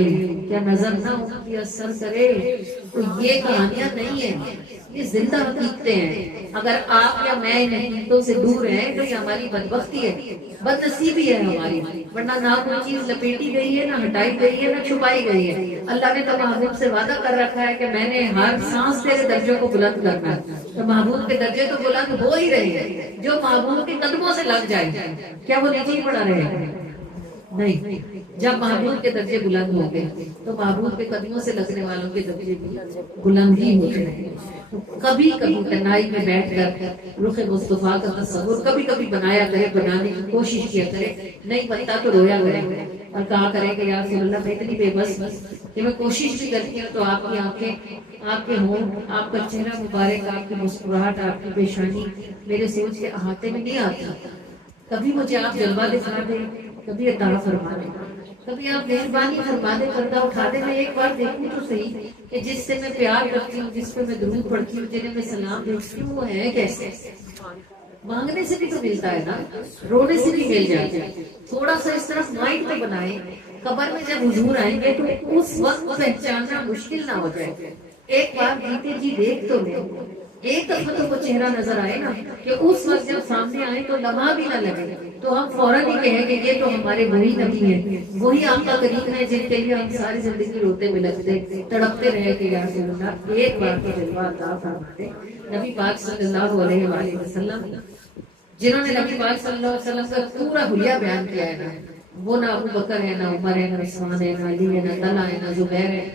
کیا نظر نہ ان کی اثر کرے. تو یہ کہانیاں نہیں ہیں، یہ زندہ حقیقتیں ہیں. اگر آپ یا میں ان حقیقتوں سے دور ہیں تو یہ ہماری بدبختی ہے، بد نصیبی ہے ہماری. ورنہ نہ کوئی چیز لپیٹی گئی ہے، نہ ہٹائی گئی ہے، نہ چھپائی گئی ہے. اللہ نے تو محبوب سے وعدہ کر رکھا ہے کہ میں نے ہر سانس تیرے درجے کو بلند کرنا ہے. تو محبوب کے درجے تو بلند ہو ہی رہے ہیں. جو محبوب کے قدموں سے لگ جائے کیا وہ نیچے ہی پڑا رہے؟ نہیں. جب محبوب کے درجے بلند ہوں گے تو محبوب کے قدموں سے لگنے والوں کے درجے بھی بلند ہی ہوتے ہیں. کبھی کبھی تنہائی میں بیٹھ کر رخ مصطفیٰ کا تصور کبھی کبھی بنایا کرے، بنانے کی کوشش کیا کرے. نہیں بنتا تو رویا کرے اور کہا کرے کہ یا رسول اللہ میں اتنی بے بس کہ میں کوشش بھی کرتی ہوں تو آپ کی آنکھیں، آپ کے ہونٹ، آپ کا چہرہ مبارک، آپ کی مسکراہٹ، آپ کی پیشانی میرے سوچ کے احاطے میں نہیں آتی. کبھی مجھے آپ جلوہ دکھا دیں، کبھی عطا فرما دیں، کبھی آپ مہربانی فرما دیں، پردہ اٹھا دیں. میں ایک بار دیکھوں تو صحیح کہ جس سے میں پیار کرتی ہوں، جس پہ میں درود پڑھتی ہوں، جنہیں میں سلام بھیجتی ہوں، وہ ہے کیسے. مانگنے سے بھی تو ملتا ہے نا، رونے سے بھی مل جاتا ہے. تھوڑا سا اس طرح مائنڈ پہ بنائیں، قبر میں جب حضور آئیں گے تو اس وقت پہچاننا مشکل نہ ہو جائے. ایک بار جیتے جی دیکھ تو لیں، ایک دفعہ تو وہ چہرہ نظر آئے نا کہ اس وقت جب سامنے آئے تو لمحہ بھی نہ لگے تو ہم فوراً ہی کہیں کہ یہ تو ہمارے وہی نبی ہیں، وہی آپ کا قریب ہے جن کے لیے ہم ساری زندگی روتے بلکتے تڑپتے رہے کہ یا رسول اللہ ایک بار تو جلوہ عطا فرما دے. نبی پاک صلی اللہ علیہ وآلہ وسلم جنہوں نے نبی پاک صلی اللہ علیہ وسلم کا پورا حلیہ بیان کیا ہے نا، وہ نہ ابو بکر ہے، نہ عمر ہے، نہ عثمان ہے، نہ علی ہے، نہ طلحہ ہے، نہ زبیر ہے،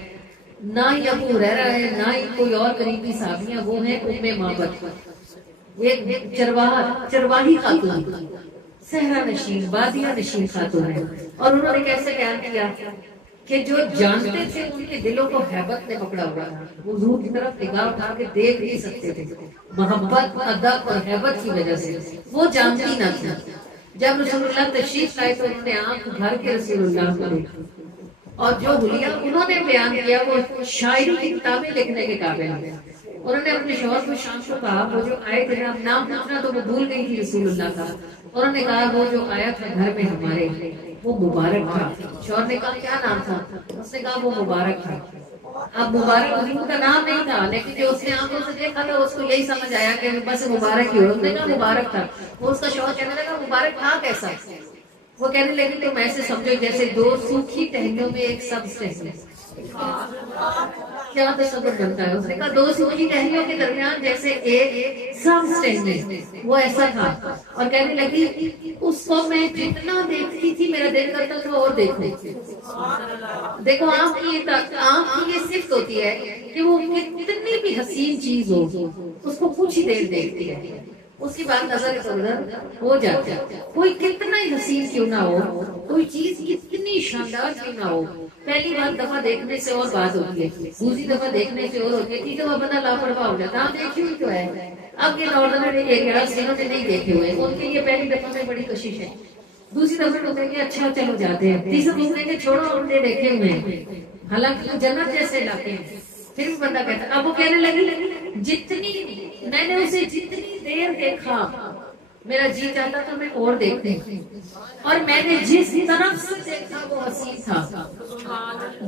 نہ ہی ابو ہریرہ ہے، نہ ہی کوئی اور قریبی صحابیاں. وہ ہیں ام معبد، ایک چرواہی خاتون، صحرا نشین، بادیہ نشین خاتون ہے. اور انہوں نے کیسے بیان کیا کہ جو جانتے تھے ان کے دلوں کو ہیبت نے پکڑا ہوا تھا. وہ حضور کی طرف نگاہ اٹھا کے دیکھ نہیں سکتے تھے، محبت، ادب اور ہیبت کی وجہ سے وہ جانتی نہ تھی. جب رسول اللہ تشریف لائے تو انہوں نے آنکھ بھر کے رسول اللہ کو دیکھا، اور جو حلیہ انہوں نے بیان کیا وہ شاعری کی کتابیں لکھنے کے قابل ہے. انہوں نے اپنے شوہر کو شام کو کہا، وہ جو آئے تھے اب نام پوچھنا تو وہ بھول گئی تھی رسول اللہ کا. انہوں نے کہا وہ جو آیا تھا گھر میں ہمارے وہ مبارک تھا. شوہر نے کہا کیا نام تھا؟ اس نے کہا وہ مبارک تھا. اب مبارک حضور کا نام نہیں تھا، لیکن جو اس نے آنکھوں سے دیکھا تھا اس کو یہی سمجھ آیا کہ بس مبارک ہی ہو. اس نے کہا مبارک تھا. وہ اس کا شوہر کہنے لگا مبارک تھا کیسا؟ وہ کہنے لگی تم ایسے سمجھو جیسے دو سوکھی ٹہنیوں میں ایک سبز ٹہنی. کیا تصور بنتا ہے؟ اس نے کہا دو سوکھی ٹہنیوں کے درمیان جیسے ایک سبز ٹہنی، وہ ایسا تھا. اور کہنے لگی اس کو میں جتنا دیکھتی تھی میرا دل کرتا تھا اور دیکھوں. دیکھو آپ کی یہ صفت ہوتی ہے کہ وہ کتنی بھی حسین چیز ہو اس کو کچھ ہی دیر دیکھتی ہے، اس کی بات نظر ہو جاتی ہے. کوئی کتنا ہی حسین کیوں نہ ہو، کوئی چیز کتنی شاندار کیوں نہ ہو، پہلی بار دفعہ دیکھنے سے اور بات ہوتی ہے، دوسری دفعہ دیکھنے سے اور ہوتی ہے، تیسری دفعہ بندہ لاپرواہ ہو جاتا ہے. آپ دیکھی ہوئی تو ہے. اب یہ ناردرن ایریاز جنہوں نے نہیں دیکھے ہوئے ان کے لیے پہلی دفعہ میں بڑی کشش ہے. دوسری دفعہ لوگ کہیں گے اچھا چلو جاتے ہیں، تیسری دفعہ کہیں گے چھوڑو ہم نے دیکھے ہوئے ہیں، حالانکہ جنت جیسے علاقے ہیں. پھر بھی بندہ کہتا ہے. اب وہ کہنے لگی جتنی میں نے اسے جتنی دیر دیکھا میرا جی چاہتا تھا میں اور دیکھتے، اور میں نے جس طرف سے دیکھا وہ حسین تھا.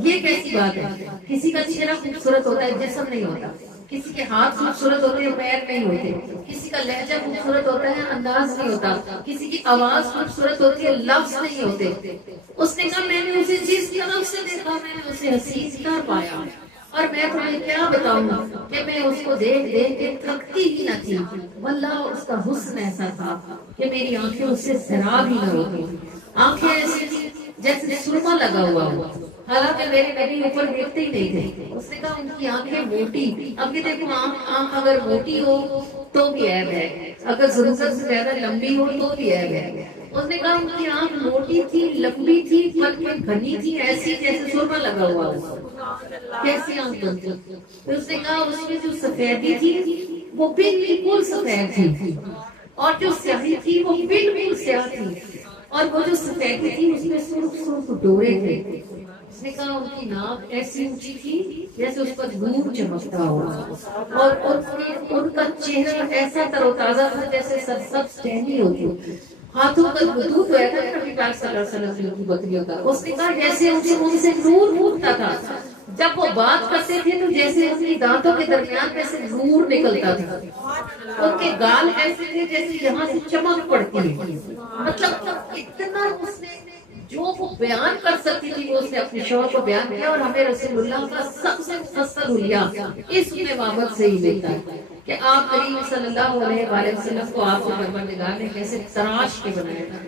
یہ کیسی بات ہے؟ کسی کا چہرہ خوبصورت ہوتا ہے، جسم نہیں ہوتا. کسی کے ہاتھ خوبصورت ہوتے ہیں، پیر نہیں ہوتے. کسی کا لہجہ خوبصورت ہوتا ہے، انداز نہیں ہوتا. کسی کی آواز خوبصورت ہوتی ہے، لفظ نہیں ہوتے. اس نے کہا میں نے اسے جس طرف سے دیکھا میں نے اسے حسین کر پایا. اور میں تمہیں کیا بتاؤں کہ میں اس کو دیکھ دیکھ کے تھکتی ہی نہ تھی، واللہ اس کا حسن ایسا تھا کہ میری آنکھیں اس سے سیراب ہی نہ ہوتی، آنکھیں ایسی تھی جیسے سرما لگا ہوا ہو، حالانکہ میرے نبی اوپر دیکھتے ہی نہیں تھے۔ اس نے کہا ان کی آنکھیں موٹی، اب یہ دیکھو آنکھ اگر موٹی ہو تو بھی عیب ہے، اگر ضرورت سے زیادہ لمبی ہو تو بھی عیب ہے۔ اس نے کہا ان کی آنکھ موٹی تھی، لمبی تھی، پلکیں گھنی تھی، ایسی جیسے سرما لگا ہوا ہو، کیسی آنکھ بنتی۔ اس نے کہا اس میں جو سفیدی تھی وہ بالکل سفید تھی، اور جو سیاہی تھی وہ بالکل سیاہ تھی، اور وہ جو سفیدی تھی اس میں سرخ سرخ ڈورے تھے۔ اس نے کہا ان کی ناک ایسی اونچی تھی جیسے اس پر نور چمکتا ہو، اور ان کا چہرہ ایسا تر و تازہ تھا جیسے سرسبز ٹہنی ہوتی، ہاتھوں کا دودھ ہوا تھا نبی پاک صلی اللہ علیہ وسلم کی بکریوں کا۔ اس نے کہا جیسے ان سے نور پھوٹتا تھا، جب وہ بات کرتے تھے تو جیسے اپنی دانتوں کے درمیان میں سے نور نکلتا تھا، ان کے گال ایسے تھے جیسے یہاں سے چمک پڑتی ہے، مطلب اتنا اس نے جو وہ بیان کر سکتی تھی وہ اس نے اپنے شوہر کو بیان کیا۔ اور ہمیں رسول اللہ کا سب سے مفصل حلیہ اس میں محبت سے ہی ملتا ہے کہ آپ کریم صلی اللہ علیہ وآلہ وسلم کو آپ کے پروردگار نے کیسے تراش کے بنایا تھا۔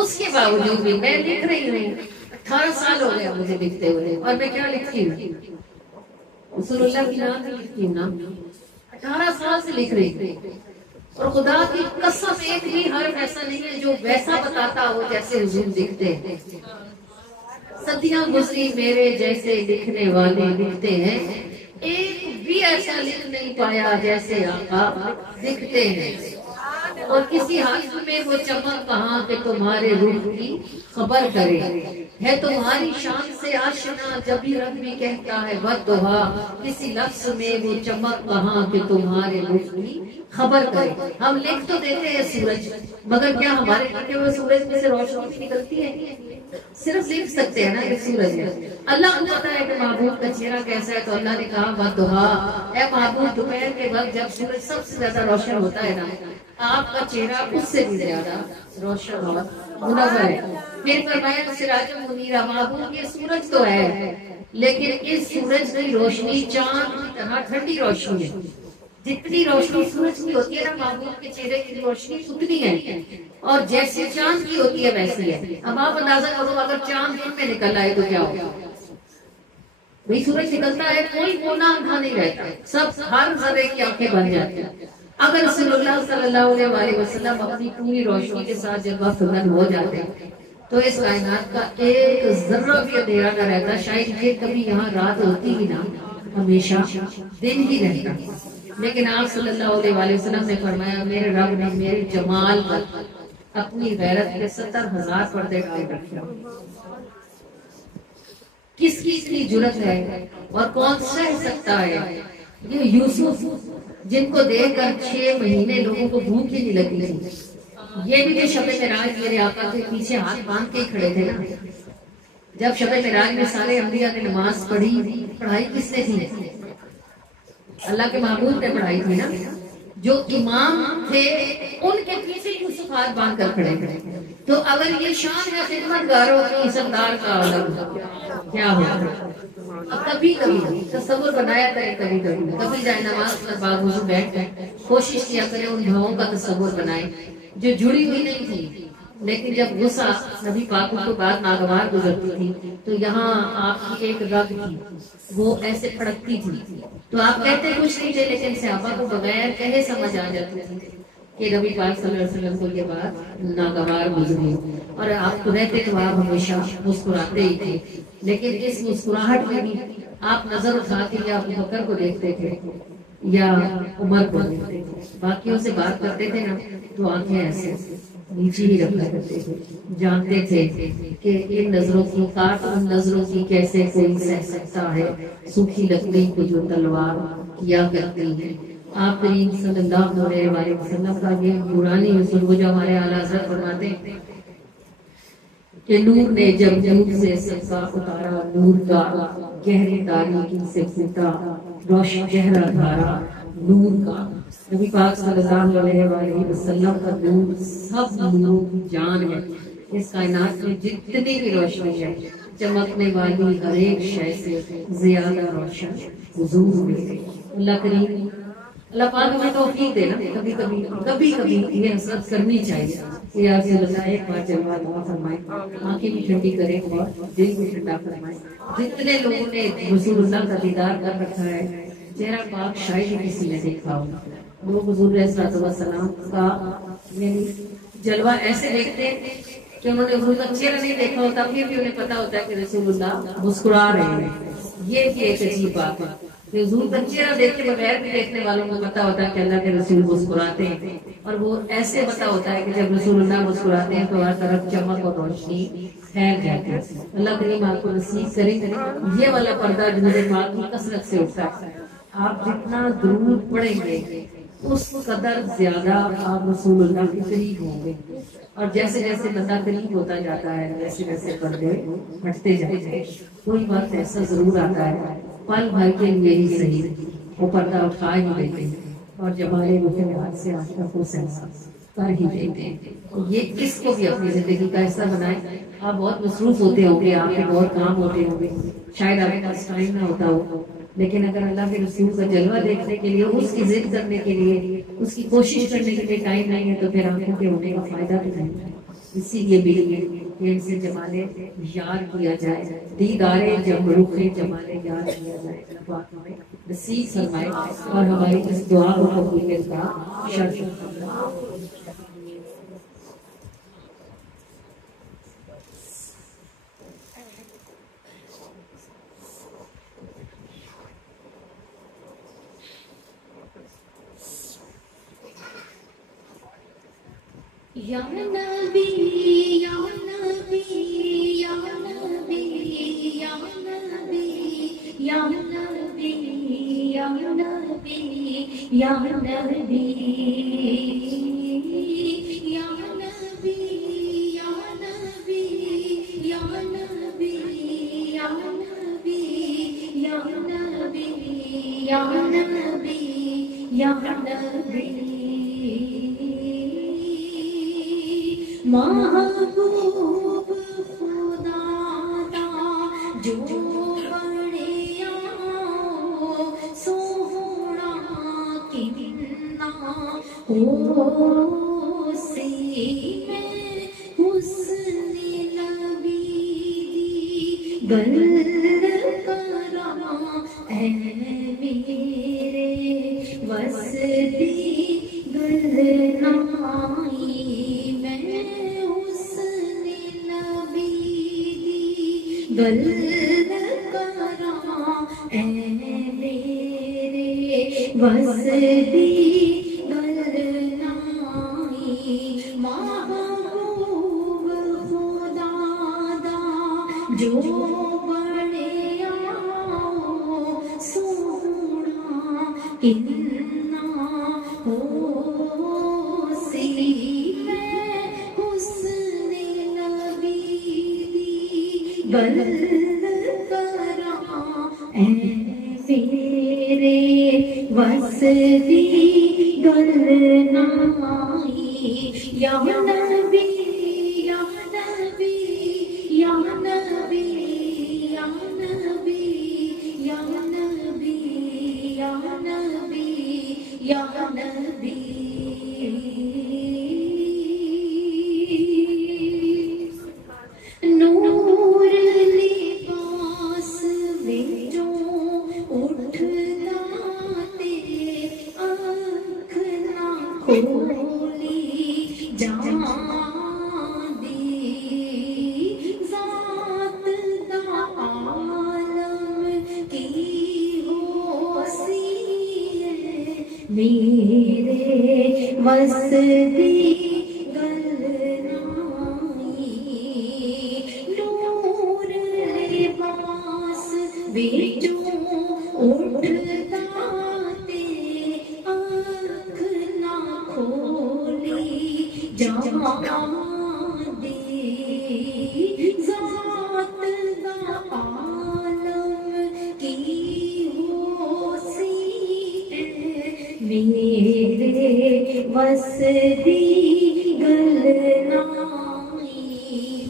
اس کے باوجود بھی میں لکھ رہی ہوں، 18 سال ہو گیا مجھے لکھتے ہوئے، اور میں کیا لکھتی ہوں؟ رسول اللہ کی نام لکھتی ہوں نا، 18 سال سے لکھ رہی ہوں، اور خدا کی قسم ایک بھی حرف ایسا نہیں ہے جو ویسا بتاتا ہو جیسے حضور لکھتے ہیں۔ صدیاں گزری میرے جیسے لکھنے والے لکھتے ہیں، ایک بھی ایسا لکھ نہیں پایا جیسے آقا لکھتے ہیں، اور کسی حرف میں وہ چمک کہاں کہ تمہارے روح کی خبر کرے، ہے تمہاری شان سے آشنا جبھی رب بھی کہتا ہے والضحیٰ، کسی لفظ میں وہ چمک کہاں کہ تمہارے روح کی خبر کرے۔ ہم لکھ تو دیتے ہیں سورج، مگر کیا ہمارے لکھے ہوئے سورج میں سے روشنی بھی نکلتی ہے؟ صرف لکھ سکتے ہیں نا کہ سورج ہے۔ اللہ کو پتا ہے کہ محبوب کا چہرہ کیسا ہے، تو اللہ نے کہا والضحیٰ، اے محبوب دوپہر کے وقت جب سورج سب سے زیادہ روشن ہوتا ہے نا، آپ کا چہرہ اس سے بھی زیادہ روشن اور منور ہے۔ پھر فرمایا سراج منیرہ، محبوب یہ سورج تو ہے لیکن اس سورج کی روشنی چاند کی طرح ٹھنڈی روشنی ہے، جتنی روشنی سورج کی ہوتی ہے نا محبوب کے چہرے کی روشنی اتنی ہے، اور جیسے چاند کی ہوتی ہے ویسی ہے۔ اب آپ اندازہ کرو اگر چاند دن میں نکل آئے تو کیا ہوگا؟ وہی سورج نکلتا ہے کوئی کونا اندھا نہیں رہتا، سب ہر ذرے کی آنکھیں بن جاتی ہیں۔ اگر رسول اللہ صلی اللہ علیہ وآلہ وسلم اپنی پوری روشنی کے ساتھ جب وقت ہو جاتے تو اس کائنات کا ایک ذرہ بھی اندھیرا نہ رہتا، شاید یہ کبھی یہاں رات ہوتی ہی نہ، ہمیشہ دن ہی رہتا۔ لیکن آپ صلی اللہ علیہ وآلہ وسلم نے فرمایا میرے رب نے میرے جمال پر اپنی غیرت کے 70,000 پردے ڈال رکھے۔ کس کی اتنی جرت ہے اور کون سہ سکتا ہے؟ یہ یوسف جن کو دیکھ کر 6 مہینے لوگوں کو بھوک ہی نہیں لگی تھی، یہ بھی جو شب معراج میرے آقا کے پیچھے ہاتھ باندھ کے کھڑے تھے نا، جب شب معراج میں سارے انبیاء نے نماز پڑھائی کس نے تھی؟ اللہ کے محبوب نے پڑھائی تھی نا۔ جو امام تھے ان کے پیچھے یوسف ہاتھ باندھ کر کھڑے تھے۔ تو اگر یہ شان ہے خدمتگاروں کی سردار کا عالم، کیا ہوگا؟ کبھی کبھی تصور بنایا کرے، کبھی جائے نماز پر باوضو بیٹھ کر کوشش کیا کرے ان بھاؤں کا تصور بنائے جو جڑی ہوئی نہیں تھی، لیکن جب غصہ نبی پاک کو بعد ناگوار گزرتی تھی تو یہاں آپ کی ایک رگ تھی وہ ایسے پھڑکتی تھی، تو آپ کہتے کچھ نہیں تھے لیکن صحابہ کو بغیر کہے سمجھ آ جاتی تھی کہ نبی پاک صلی اللہ علیہ وسلم کو یہ بات ناگوار گزری، اور آپ تو رہتے تو آپ ہمیشہ مسکراتے ہی تھے، لیکن اس مسکراہٹ میں بھی آپ نظر اٹھا کے یا ابو بکر کو دیکھتے تھے یا عمر کو دیکھتے تھے، باقیوں سے بات کرتے تھے نا تو آنکھیں ایسے نیچے ہی رکھا کرتے تھے، جانتے تھے کہ ان نظروں کی کاٹ ان نظروں کی کیسے کوئی سہ سکتا ہے، سوکھی لکڑی کو جو تلوار کیا کرتی ہے۔ آپ کریم صلی اللہ علیہ وآلہ وسلم کا یہ نورانی حسن وہ جو ہمارے اعلیٰ حضرت فرماتے ہیں کہ نور نے جب نور سے صدقہ اتارا، نور کا گہری تاریکی سے پھوٹا روشن چہرہ دھارا نور کا۔ نبی پاک صلی اللہ علیہ وآلہ وسلم کا نور سب نوروں کی جان ہے۔ اس کائنات میں جتنی بھی روشنی ہے چمکنے والی ہر ایک شے سے زیادہ روشن حضور میں. اللہ کریم اللہ پاک ہمیں توفیق دے نا کبھی کبھی یہ حسرت کرنی چاہیے کہ یا رسول اللہ ایک بار جلوہ دعا فرمائے, آنکھیں بھی ٹھنڈی کرے اور دل بھی ٹھنڈا فرمائے. جتنے لوگوں نے رسول اللہ کا دیدار کر رکھا ہے چہرہ پاک شاید ہی کسی نے دیکھا ہو. لوگ حضور علیہ الصلوۃ والسلام کا یعنی جلوہ ایسے دیکھتے ہیں کہ انہوں نے حضور کا چہرہ نہیں دیکھا ہوتا پھر بھی انہیں پتا ہوتا ہے کہ رسول اللہ مسکرا رہے ہیں. یہ بھی ایک عجیب بات ہے کہ حضور کا چہرہ دیکھ کے بغیر بھی دیکھنے والوں کو پتا ہوتا ہے کہ اللہ کے رسول مسکراتے ہیں, اور وہ ایسے پتا ہوتا ہے کہ جب رسول اللہ مسکراتے ہیں تو ہر طرف چمک اور روشنی پھیل جاتی ہے. اللہ کریم آپ کو نصیب کرے یہ والا پردہ درود پاک کی کثرت سے اٹھتا ہے. آپ جتنا درود پڑھیں گے اس قدر زیادہ آپ رسول اللہ کے قریب ہوں گے, اور جیسے جیسے بندہ قریب ہوتا جاتا ہے ویسے ویسے پردے ہٹتے جاتے ہیں. کوئی وقت ایسا ضرور آتا ہے پل بھر کے لیے ہی صحیح وہ پردہ اٹھا ہی دیتے ہیں اور جمالے مخلوقات سے آج تک وہ سہسا کر ہی دیتے ہیں. یہ اس کو بھی اپنی زندگی کا حصہ بنائیں. آپ بہت مصروف ہوتے ہوں گے, آپ کے بہت کام ہوتے ہوں گے, شاید آپ کے پاس ٹائم نہ ہوتا ہو, لیکن اگر اللہ کے رسول کا جلوہ دیکھنے کے لیے, اس کی ضد کرنے کے لیے, اس کی کوشش کرنے کے لیے ٹائم نہیں ہے تو پھر آنکھوں کے ہونے کا فائدہ بھی نہیں ہے. اسی لیے بھی کہ ان سے جمالے یاد کیا جائے, دیدارے جب رخے جمالے یاد کیا جائے. پاک ہمیں نصیب فرمائے اور ہماری اس دعا کو قبول کا شرط یا نبی یا نبی یا نبی یا نبی یا نبی یا نبی یا نبی یا نبی یا نبی یا نبی یا نبی یا نبی یا نبی یا نبی محبوب خدا دا جو بڑیا سونا کتنا ہو سی میں حسن نبی گل کرا اے میرے وسدی گل نائی گل کرا اے میرے وسدی گل نائی. محبوب خدا دا جو بڑیا سونا کتنا ہو سی میں حسن نبی گل کرا اے میرے وسدی گل نائی. یا نبی یا نبی یا نبی یا نبی یا نبی یا نبی یا نبی نور لباس وچوں اٹھدا تے آنکھ نہ کھولی جان دی ذات دا عالم کی ہو سی میرے وسدی بیچوں اٹھدا تے آنکھ نہ کھولی جان دی ذات دا عالم کی ہو سی میرے وسدی گل نائی.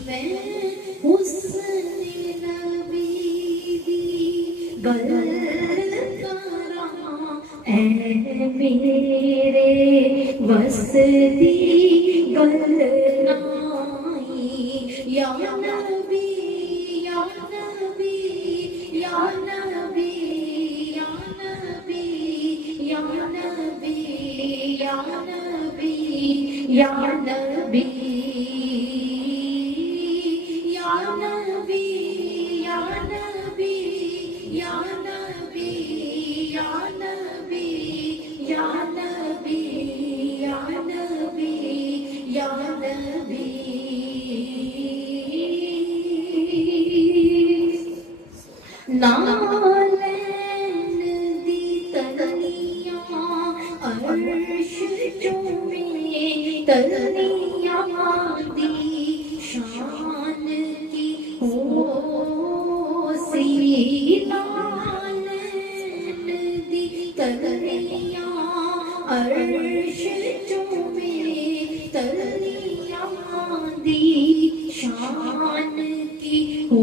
میں حسن گل کراں اے میرے بس دی گل نائی یا نبی یا نبی یا نبی یا نبی یا نبی یا نبی یا نبی یا نبی یا نبی یا نبی یا نبی یا نبی یا نبی یا نبی نالین دی تلیاں عرش چومے تلیاں دی شان کی ہو سی نالین دی تلیاں عرش چومے تلیاں دی شان کی ہو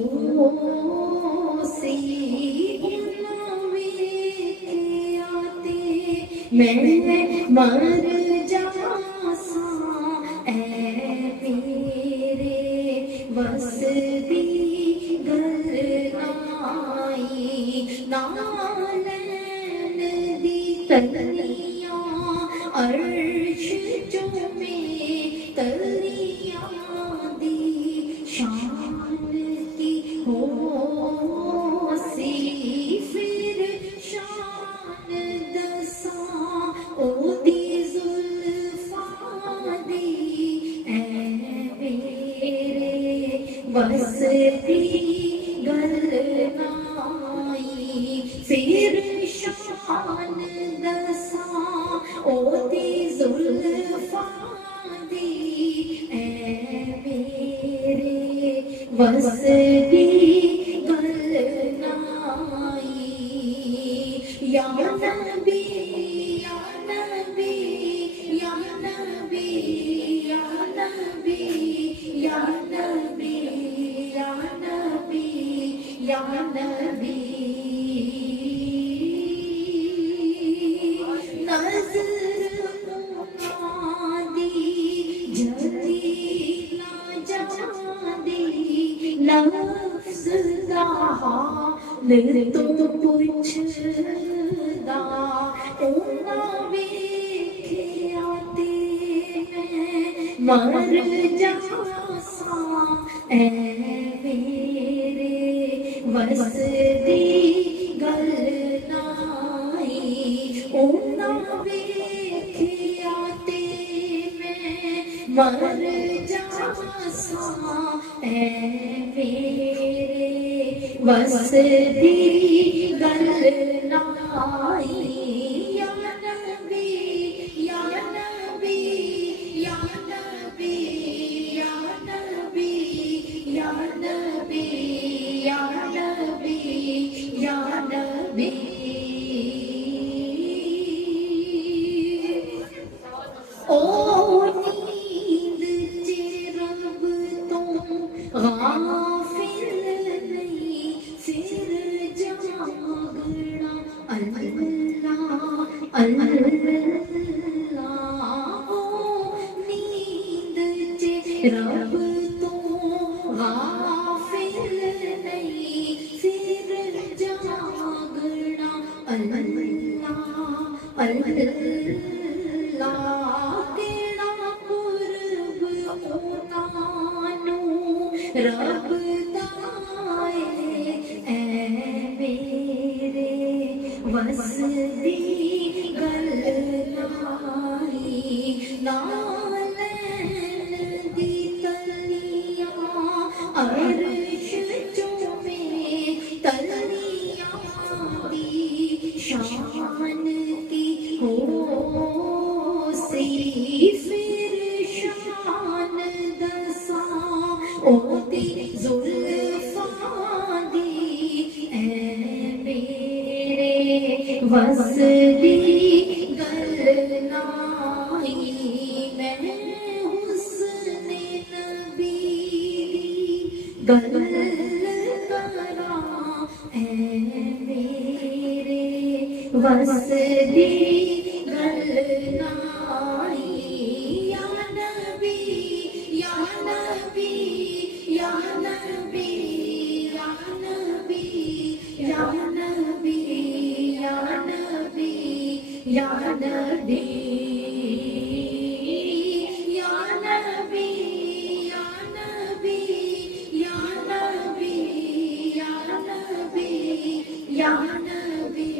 میں مر جاساں اے میرے بس دی گل نائی نالین دی تلیاں عرش چومے تلیاں دی شان کی ہو سی پھر شان دساں او دی زلفاں دی اے میرے بس دی گل نائی پھر شان دساں او دی زلفاں دی اے میرے بس دی گل نائی یا نبی یا نبی یا نبی یا نبی یا نبی یا نبی یا نبی نظر دی جلدی نہ جاندی لفظ دا حال تو پوچھدا اونا ویکھیا تے میں مر جاساں اے میرے بس دی گل نائی اونا ویکھیا تے میں مر جاساں اے میرے بس دی گل نائی یا نبی یا نبی یا نبی یا نبی یا نبی یا نبی یا نبی او نیند چ رب تو غافل نہیں پھر جاگنا اللہ اللہ او نیند چ رب تو غافل نہیں پھر جاگنا اللہ اللہ تیرا قرب اونانو رب دائے اے میرے بس دی گل نائی نالین دی تلیاں عرش چومے تلیاں دی شان کی ہو سی پھر شان دساں او دی زلفاں دی اے میرے بس دی گل نائی میں حسن نبی دی گل کراں اے میرے وسدی گلنائی یا نبی یا نبی یا نبی یا نبی یا نبی یا نبی یا نبی یا نبی یا نبی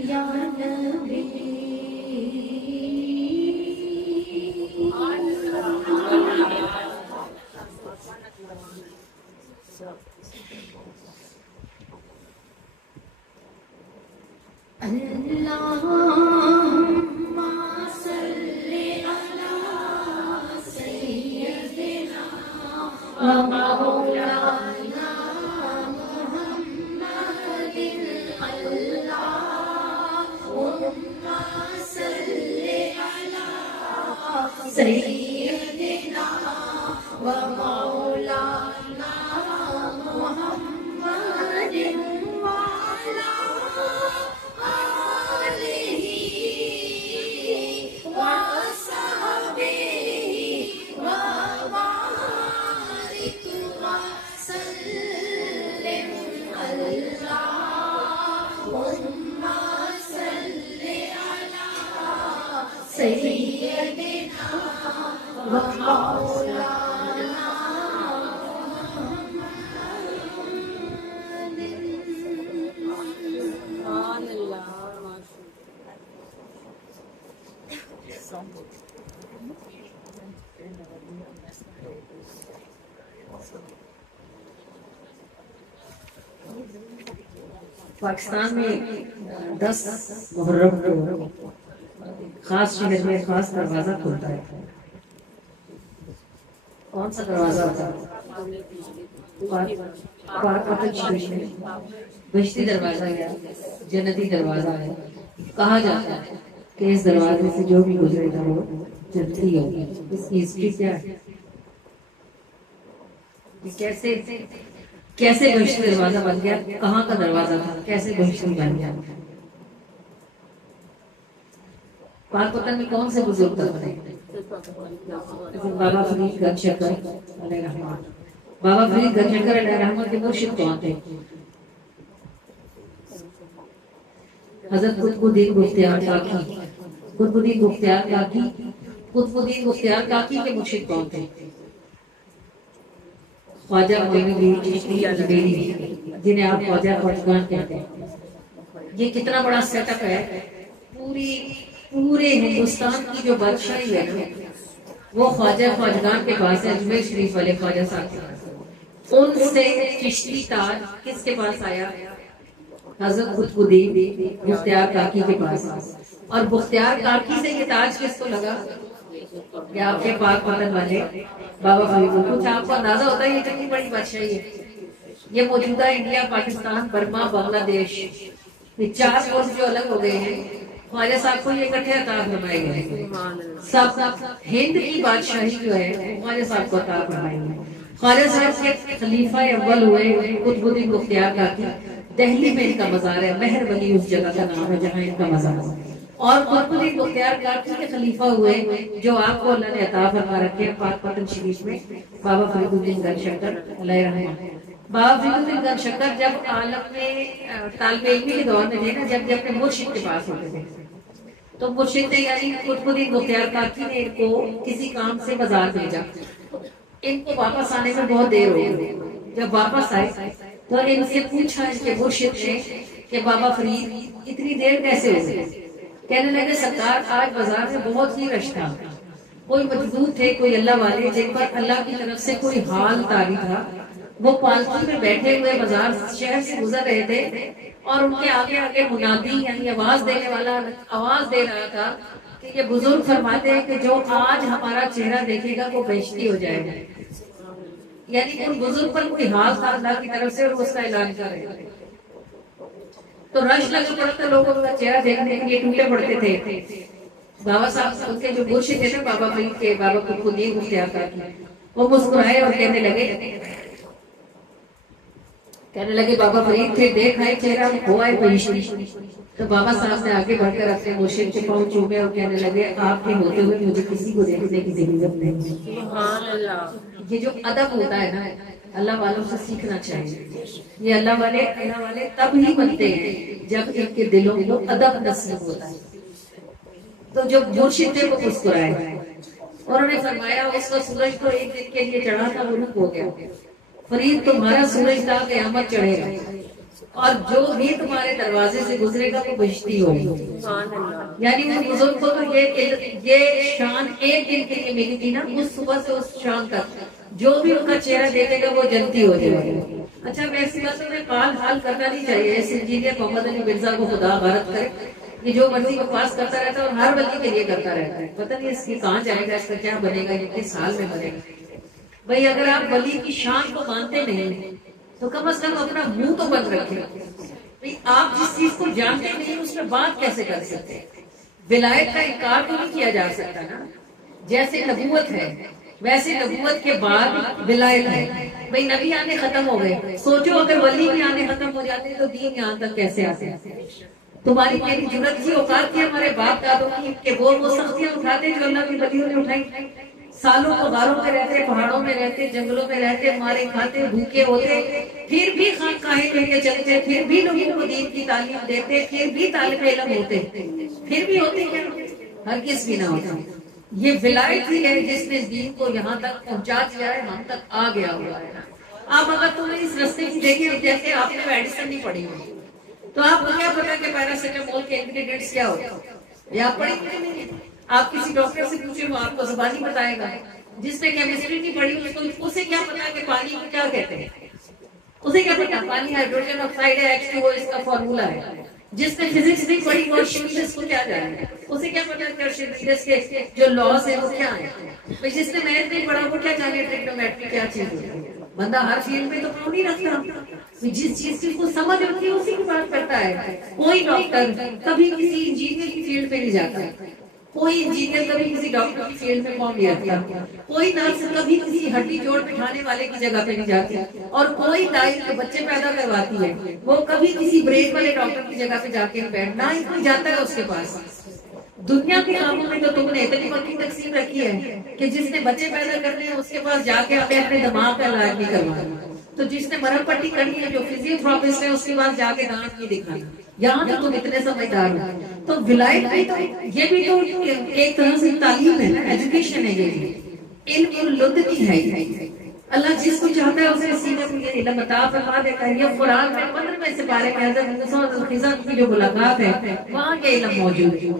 یا نبی اللہم صلی علی سیدنا و مولانا محمد اللہم صلی علی سیدنا و مولانا محمد وعلی سیدنا و مولانا پاکستان میں 10 محرم کو خاص شہر میں خاص دروازہ کھلتا ہے. کون سا دروازہ ہوتا ہے؟ پاک وطن شریف میں بہشتی دروازہ ہے، جنتی دروازہ ہے. کہا جاتا ہے کہ اس دروازے سے جو بھی گزرے گا وہ جنتی ہوگی. اس کی ہسٹری کیا ہے؟ کیسے بہشتی دروازہ بن گیا؟ کہاں کا دروازہ تھا؟ کیسے بہشتی بن گیا؟ پاک وطن میں کون سے بزرگ بنے؟ بابا فرید گنج شکر علیہ رحمت. بابا فرید گنج شکر علیہ رحمت کے مرشد کون تھے؟ حضرت قطب الدین بختیار کاکی. قطب الدین بختیار کاکی کے مرشد کون تھے؟ خواجہ معین الدین چشتی اجمیری، جنہیں آپ خواجہ خواجگان کہتے ہیں. یہ کتنا بڑا سیٹ اپ ہے. پورے ہندوستان کی جو بادشاہی ہے وہ خواجہ خواجگان کے پاس ہے. اجمیر شریف والے خواجہ صاحب ان سے چشتی تاج کس کے پاس آیا؟ حضرت قطب الدین بختیار کاکی کے پاس. اور بختیار کاکی سے یہ تاج کس کو لگا؟ کہ آپ کے پاک وطن والے بابا فرید. کچھ آپ کو اندازہ ہوتا ہے یہ کتنی بڑی بادشاہی ہے. یہ موجودہ انڈیا، پاکستان، برما، بنگلہ دیش، یہ 4 ملک جو الگ ہو گئے ہیں، خواجہ صاحب کو یہ اکٹھے عطا فرمائے گئے. سب ہند کی بادشاہی جو ہے خواجہ صاحب کو عطا فرمائی گئی. خواجہ صاحب کے خلیفہ اول ہوئے قطب الدین بختیار کاکی. دہلی میں ان کا مزار ہے. مہر ولی اس جگہ کا نام ہے جہاں ان کا مزار ہے. اور قطب الدین بختیار کاکی کے خلیفہ ہوئے جو آپ کو اللہ نے عطا فرما رکھے پاک وطن شریف میں، بابا فرید الدین گنج شکر علیہ رحمت. بابا فرید الدین گنج شکر جب عالم میں طالب علمی کے دور میں تھے نا، جب اپنے مرشد کے پاس ہوتے تھے تو مرشد نے یعنی قطب الدین بختیار کاکی نے ان کو کسی کام سے بازار بھیجا. ان کو واپس آنے میں بہت دیر ہو گئی. جب واپس آئے تو ان سے پوچھا ان کے مرشد نے کہ بابا فرید اتنی دیر کیسے ہو گئی؟ کہنے لگے سرکار آج بازار میں بہت ہی رش تھا. کوئی مجدود تھے، کوئی اللہ والے جن پر اللہ کی طرف سے کوئی حال طاری تھا. وہ پالکی میں بیٹھے ہوئے بازار شہر سے گزر رہے تھے اور ان کے آگے آگے منادی یعنی آواز دینے والا آواز دے رہا تھا کہ یہ بزرگ فرماتے ہیں کہ جو آج ہمارا چہرہ دیکھے گا وہ بہشتی ہو جائے گا. یعنی ان بزرگ پر کوئی حال تھا اللہ کی طرف سے اور اس کا اعلان کر رہے تھے. تو رش لگا پڑتا، لوگوں کا چہرہ دیکھنے کے لیے ٹوٹے پڑتے تھے. بابا صاحب ان کے جو مرشد تھے نا بابا فرید کے، بابا قطب الدین بختیار کاکی، وہ مسکرائے اور کہنے لگے کہنے لگے بابا فرید تھے، دیکھ آئے چہرہ کھوائے بہشتی. تو بابا صاحب نے آگے بڑھ کر اپنے مرشد کے پاؤں چومے اور کہنے لگے آپ کے ہوتے ہوئے مجھے کسی کو دیکھنے کی ضرورت نہیں. سبحان اللہ. یہ جو ادب ہوتا ہے نا اللہ والوں سے سیکھنا چاہیے. یہ اللہ والے تب ہی بنتے ہیں جب ان کے دلوں کو ادب نصیب ہوتا ہے. تو جو مرشد تھے وہ مسکرائے اور انہوں نے فرمایا اس کا سورج تو ایک دن کے لیے چڑھا تھا وہ رک ہو گیا. فرید تمہارا سورج تا قیامت چڑھے گا اور جو بھی تمہارے دروازے سے گزرے گا وہ بہشتی ہوگی. سبحان اللہ. یعنی وہ بزرگ کو تو یہ شان ایک دن کے لیے ملی تھی نا، اس صبح سے اس شام تک جو بھی ان کا چہرہ دیکھے گا وہ جنتی ہو جائے گا. اچھا ویسی باتوں میں حال کرنا نہیں چاہیے. اس انجینئر محمد علی مرزا کو خدا غارت کرے، یہ جو مرضی بکواس کرتا رہتا ہے اور ہر ولی کے لیے کرتا رہتا ہے. پتہ نہیں اس کی کہاں جائے گا، اس کا کیا بنے گا، یہ کس سال میں بنے گا. بھائی اگر آپ ولی کی شان کو مانتے نہیں تو کم از کم اپنا منہ تو بند رکھے. آپ جس چیز کو جانتے نہیں اس میں بات کیسے کر سکتے؟ ولایت کا انکار تو نہیں کیا جا سکتا نا. جیسے نبوت ہے ویسے نبوت کے بعد ولایت ہے. بھائی نبی آنے ختم ہو گئے، سوچو اگر ولی بھی آنے ختم ہو جاتے تو دین یہاں تک کیسے آتے؟ تمہاری میری جرت کی اوقات تھی ہمارے باپ دادوں کی کہ وہ سختیاں اٹھاتے جو اللہ کی ولیوں نے اٹھائی. سالوں کو غاروں میں رہتے، پہاڑوں میں رہتے، جنگلوں میں رہتے، مارے کھاتے، بھوکے ہوتے، پھر بھی خانقاہیں لے کے چلتے، پھر بھی لوگوں کو دین کی تعلیم دیتے، پھر بھی طالب علم ہوتے، پھر بھی ہوتے کیا؟ ہرگز بھی نہ ہوتا. یہ ولایت ہی ہے جس نے دین کو یہاں تک پہنچا دیا ہے، ہم تک آ گیا ہوا ہے. آپ اگر تمہیں اس رستے کی دیکھیں جیسے آپ نے میڈیسن نہیں پڑھی ہوئی تو آپ کو کیا پتا کہ پیراسیٹامول کے انگریڈینٹس کیا ہوتے ہیں؟ یہ آپ پڑھی نہیں. آپ کسی ڈاکٹر سے پوچھیں وہ آپ کو زبانی بتائے گا. جس نے کیمسٹری نہیں پڑھی اسے کیا پتا کہ پانی کو کیا کہتے ہیں؟ اسے کیا پتا پانی ہائیڈروجن آکسائڈ ہے، H2O اس کا فارمولا ہے. جس نے فزکس نہیں پڑھی وہ ارشمیدس کو کیا جانے، اسے کیا پتا کہ ارشمیدس کے جو لاز ہیں وہ کیا ہیں. جس نے میتھ نہیں پڑھا وہ کیا جانے ٹریگنومیٹری کیا چیز ہے. بندہ ہر فیلڈ میں تو پڑھ نہیں رکھتا. جس چیز کو سمجھ رکھتی ہے اسی کی بات کرتا ہے. کوئی ڈاکٹر کبھی کسی انجینئر کی فیلڈ پہ نہیں جاتا، کوئی انجینئر کبھی کسی ڈاکٹر کی فیلڈ میں پاؤں نہیں رکھتا، کوئی نرس کبھی کسی ہڈی جوڑ بٹھانے والے کی جگہ پہ نہیں جاتی، اور کوئی دائی جو بچے پیدا کرواتی ہے وہ کبھی کسی برین والے ڈاکٹر کی جگہ پہ جا کے بیٹھنا ہی کوئی جاتا ہے اس کے پاس. دنیا کے کاموں میں تو تم نے اتنی پکی تقسیم رکھی ہے کہ جس نے بچے پیدا کرنے ہیں اس کے پاس جا کے اپنے دماغ کا علاج نہیں کروانا. تو جس نے مرہم پٹی کرنی ہے جو فزیوتھراپسٹ ہے اس کے پاس جا کے دانت نہیں دکھانا. یہاں تو تم اتنے سمجھدار ہو. تو ولایت بھی تو یہ بھی تو ایک طرح سے تعلیم ہے نا، ایجوکیشن ہے. یہ بھی علم لدنی ہے. اللہ جس کو چاہتا ہے اسے سینے کو یہ علم عطا فرما دیتا ہے. یہ قرآن میں 15ویں سپارے میں حضرت موسیٰ اور خضر کی جو ملاقات ہے وہاں کے علم موجود ہے،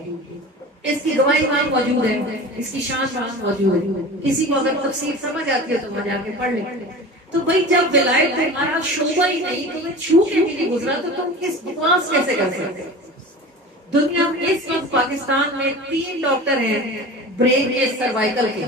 اس کی گواہی وہاں موجود ہے، اس کی شان وہاں موجود ہے. کسی کو اگر تفسیر سمجھ آتی ہے تو وہاں جا کے پڑھ لیں. تو بھائی جب ولایت تمہارا شعبہ ہی نہیں، تمہیں چھو کے بھی نہیں گزرا تو تم کس بکواس کیسے کر سکتے؟ دنیا میں اس وقت پاکستان میں 3 ڈاکٹر ہیں برین کے سروائیکل کے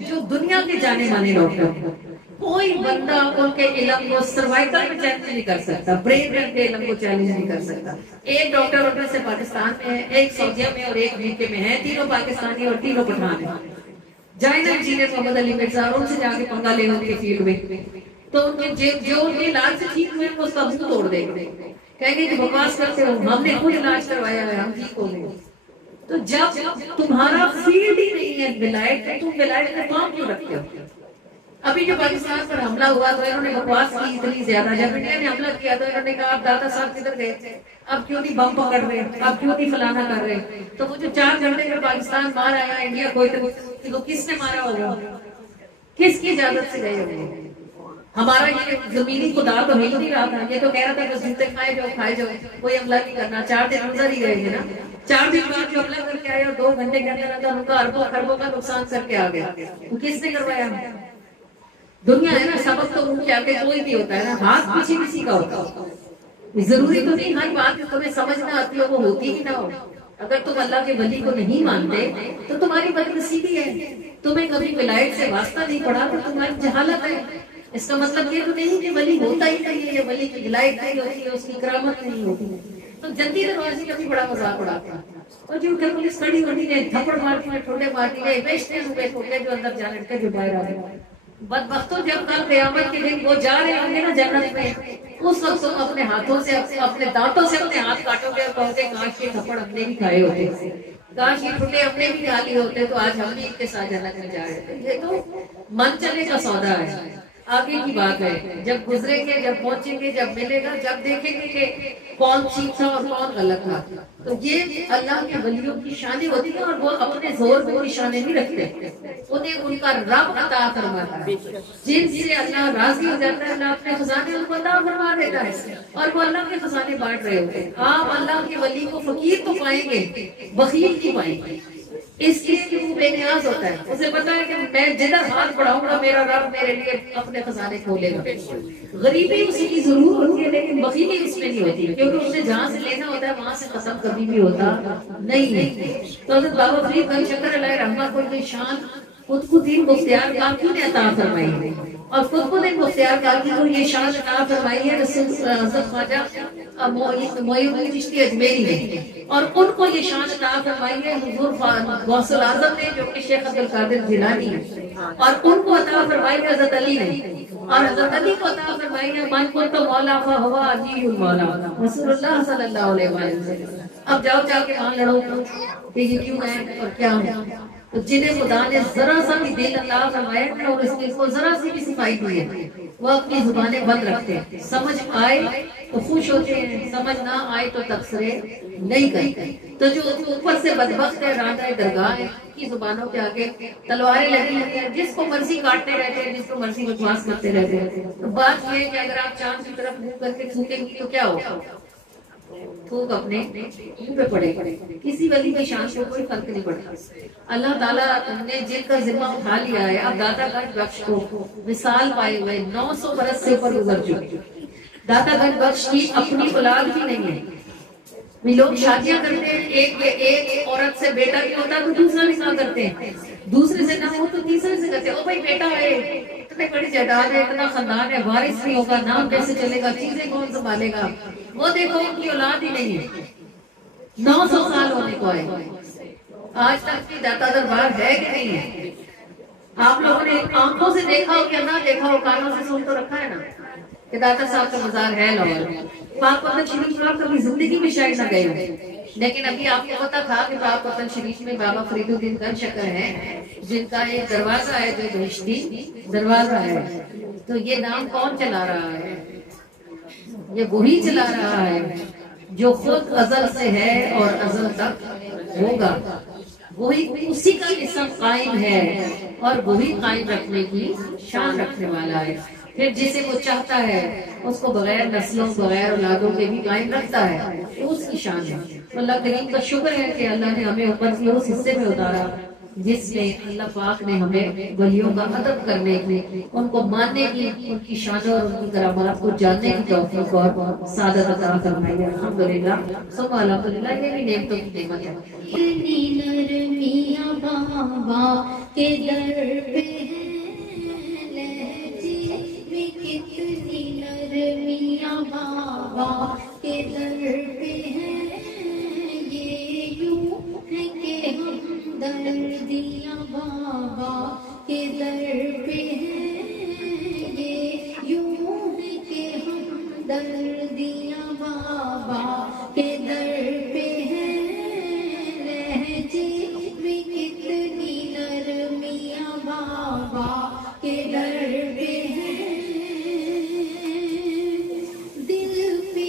جو دنیا کے جانے مانے ڈاکٹر ہیں. کوئی بندہ ان کے علم کو سروائیکل میں چیلنج نہیں کر سکتا، برین کے علم کو چیلنج نہیں کر سکتا. ایک ڈاکٹر ان میں سے پاکستان میں ہے، ایک سعودیہ میں اور ایک UK میں ہے. تینوں پاکستانی اور تینوں پٹھان ہیں. جائے نا انجینئر محمد علی مرزا اور ان سے جا کے پنگا لے ان کے فیلڈ میں تو ان کے جو ان کے علاج سے ٹھیک ہوئے وہ سب منہ توڑ دیں گے، کہیں گے کہ بکواس کرتے ہو، ہم نے خود علاج کروایا ہے، ہم ٹھیک ہو گئے. تو جب تمہارا فیلڈ ہی نہیں ہے ولایت تو تم ولایت میں کام کیوں رکھتے ہو؟ ابھی جو پاکستان پر حملہ ہوا تو انہوں نے بکواس کی اتنی زیادہ. جب انڈیا نے حملہ کیا تو انہوں نے کہا اب دادا صاحب کدھر گئے تھے، اب کیوں نہیں بم پکڑ رہے، اب کیوں نہیں فلانا کر رہے. تو وہ جو 4 گھنٹے میں پاکستان مار آیا انڈیا کو تو کس نے مارا ہوگا، کس کی اجازت سے گئے ہوگے؟ ہمارا یہ زمینی خدا تو ہل نہیں رہا تھا، یہ تو کہہ رہا تھا کہ جوتے کھائے جاؤ کوئی حملہ نہیں کرنا. 4 دن گزر ہی گئے تھے نا. 4 دن بعد جو حملہ کر کے آئے اور 2 گھنٹے کے اندر اندر ان کا اربوں خربوں کا نقصان کر کے آ گیا. تو کس نے کروایا؟ دنیا ہے نا، سبق تو منہ کے آگے کوئی بھی ہوتا ہے نا، ہاتھ پیچھے کسی کا ہوتا ہے. ضروری تو نہیں ہر بات تمہیں سمجھ نہ آتی ہو وہ ہوتی ہی نہ ہو. اگر تم اللہ کے ولی کو نہیں مانتے تو تمہاری بدنصیبی ہے. تمہیں کبھی ولایت سے واسطہ نہیں پڑا تو تمہاری جہالت ہے. اس کا مطلب یہ تو نہیں کہ ولی ہوتا ہی نہیں ہے، ولی کی ولایت نہیں ہوتی ہے، اس کی کرامت نہیں ہوتی. تو جلدی دروازے کا بھی بڑا مذاق اڑاتا ہے اور جو کہ پولیس کھڑی ہوتی ہے، تھپڑ مارتی ہے، ٹھوڈے مارتی ہے، بیچتے ہوئے ٹھوکے جو اندر جانے کے جو باہر آ گئے. بدبختوں جب کل قیامت کے دن وہ جا رہے ہوں گے نا جنت میں، اس وقت تم اپنے ہاتھوں سے اپنے دانتوں سے اپنے ہاتھ کاٹو گے اور کہو گے کاش کے تھپڑ اپنے بھی کھائے ہوتے، کاش یہ ٹھڈے اپنے بھی کھا لیے ہوتے تو آج ہم بھی ان کے ساتھ جنت میں جا رہے تھے۔ یہ تو من چلے کا سودا ہے، آگے کی بات ہے، جب گزریں گے، جب پہنچیں گے، جب ملے گا، جب دیکھیں گے کہ کون ٹھیک تھا اور کون غلط تھا۔ تو یہ اللہ کے ولیوں کی شانیں ہوتی ہیں، اور وہ اپنے زور کو نشانے نہیں رکھتے، انہیں ان کا رب عطا فرماتا ہے، جن سے اللہ راضی ہو جاتا ہے، اللہ اپنے خزانے ان کو عطا فرما دیتا ہے، اور وہ اللہ کے خزانے بانٹ رہے ہوتے ہیں۔ آپ اللہ کے ولی کو فقیر تو پائیں گے، بخیل نہیں پائیں گے، اس لیے کہ وہ بے نیاز ہوتا ہے، اسے پتا ہے کہ میں جدھر ہاتھ بڑھاؤں گا میرا رب میرے لیے اپنے خزانے کھولے گا۔ غریبی اسی کی ضرور ہوتی ہے لیکن بخیلی اس میں نہیں ہوتی، کیونکہ اسے جہاں سے لینا ہوتا ہے وہاں سے ختم کبھی بھی ہوتا نہیں ہے۔ تو حضرت بابا فرید گنج شکر علیہ رحمہ کو یہ شان قطب مختار کاکی نے عطا فرمائی ہے، اور قطب مختار کاکی کو یہ شان عطا فرمائی ہے رسول حضرت خواجہ معین الدین چشتی اجمیری نے، اور ان کو یہ شان عطا فرمائی ہے حضور غوث العظم نے جو کہ شیخ عبد القادر جیلانی ہے، اور ان کو عطا فرمائی ہے حضرت علی نے، اور حضرت علی کو عطا فرمائی ہے من کنت مولا فہو علی المولا رسول اللہ صلی اللہ علیہ وسلم۔ اب جاؤ جا کے وہاں لڑو کہ یہ کیوں ہے اور کیا ہے، تو جنہیں خدا نے ذرا سا بھی دل عطا فرمایا ہے اور اس کے کو ذرا سی بھی صفائی دی ہے، وہ اپنی زبانیں بند رکھتے ہیں، سمجھ آئے تو خوش ہوتے ہیں، سمجھ نہ آئے تو تبصرے نہیں کرتے۔ تو جو اوپر سے بدبخت ہے راندہ درگاہ ہے کی زبانوں کے آگے تلواریں لگی ہوئی ہیں، جس کو مرضی کاٹتے رہتے ہیں، جس کو مرضی بکواس کرتے رہتے ہیں۔ تو بات یہ ہے کہ اگر آپ چاند کی طرف منہ کر کے تھوکیں گی تو کیا ہوگا؟ تھوک اپنے منہ پہ پڑے گا، کسی ولی کی شان کو کوئی فرق نہیں پڑتا۔ اللہ تعالیٰ نے جن کا ذمہ اٹھا لیا ہے، اب داتا گنج بخش کو مثال پائے ہوئے 900 برس سے اوپر گزر چکے، داتا گنج بخش کی اپنی اولاد بھی نہیں ہے۔ لوگ شادیاں کرتے ہیں، ایک عورت سے بیٹا بھی ہوتا ہے تو دوسرا نکاح کرتے ہیں، دوسرے سے نہ ہو تو تیسرے سے کرتے ہیں۔ او بھائی بیٹا ہے، اتنے بڑی جائیداد ہے، اتنا خاندان ہے، وارث نہیں ہوگا، نام کیسے چلے گا، چیزیں کون سنبھالے گا، وہ دیکھو ان کی اولاد ہی نہیں ہے، 900 سال ہونے کو آئے، آج تک کی داتا دربار ہے کہ نہیں ہے؟ آپ لوگوں نے آنکھوں سے دیکھا ہو کیا نہ دیکھا ہو، کانوں سے سن تو رکھا ہے نا کہ داتا صاحب کا مزار ہے لاہور میں۔ پاک وطن شریف میں آپ کبھی زندگی میں شاید نہ گئے ہوں، لیکن ابھی آپ کو پتا تھا کہ پاک وطن شریف میں بابا فرید الدین گنج شکر ہیں، جن کا ایک دروازہ ہے جو بہشتی دروازہ ہے۔ تو یہ نام کون چلا رہا ہے؟ یہ وہی چلا رہا ہے جو خود ازل سے ہے اور ازل تک ہوگا، وہی اسی کا اسم قائم ہے اور وہی قائم رکھنے کی شان رکھنے والا ہے۔ پھر جسے وہ چاہتا ہے اس کو بغیر نسلوں بغیر اولادوں کے بھی قائم رکھتا ہے، تو اس کی شان ہے۔ اللہ کریم کا شکر ہے کہ اللہ نے ہمیں اوپر سے اس حصے میں اتارا جس میں اللہ پاک نے ہمیں ولیوں کا ادب کرنے کی، ان کو ماننے کی، ان کی شانوں اور ان کی کرامات کو جاننے کی توفیق اور سعادت عطا فرمائی ہے۔ الحمدللہ ثم الحمدللہ، یہ بھی نعمتوں کی نعمت ہے۔ نرمیاں بابا کے در پہ کتنی نرمیاں بابا کے در پہ ہیں، یہ یوں ہے کہ ہم دردیاں بابا کے در پہ ہیں، یہ یوں ہے کہ ہم دردیاں بابا کے در پہ ہیں، لہجے میں کتنی نرمیاں بابا کے در پہ ہیں، دل پہ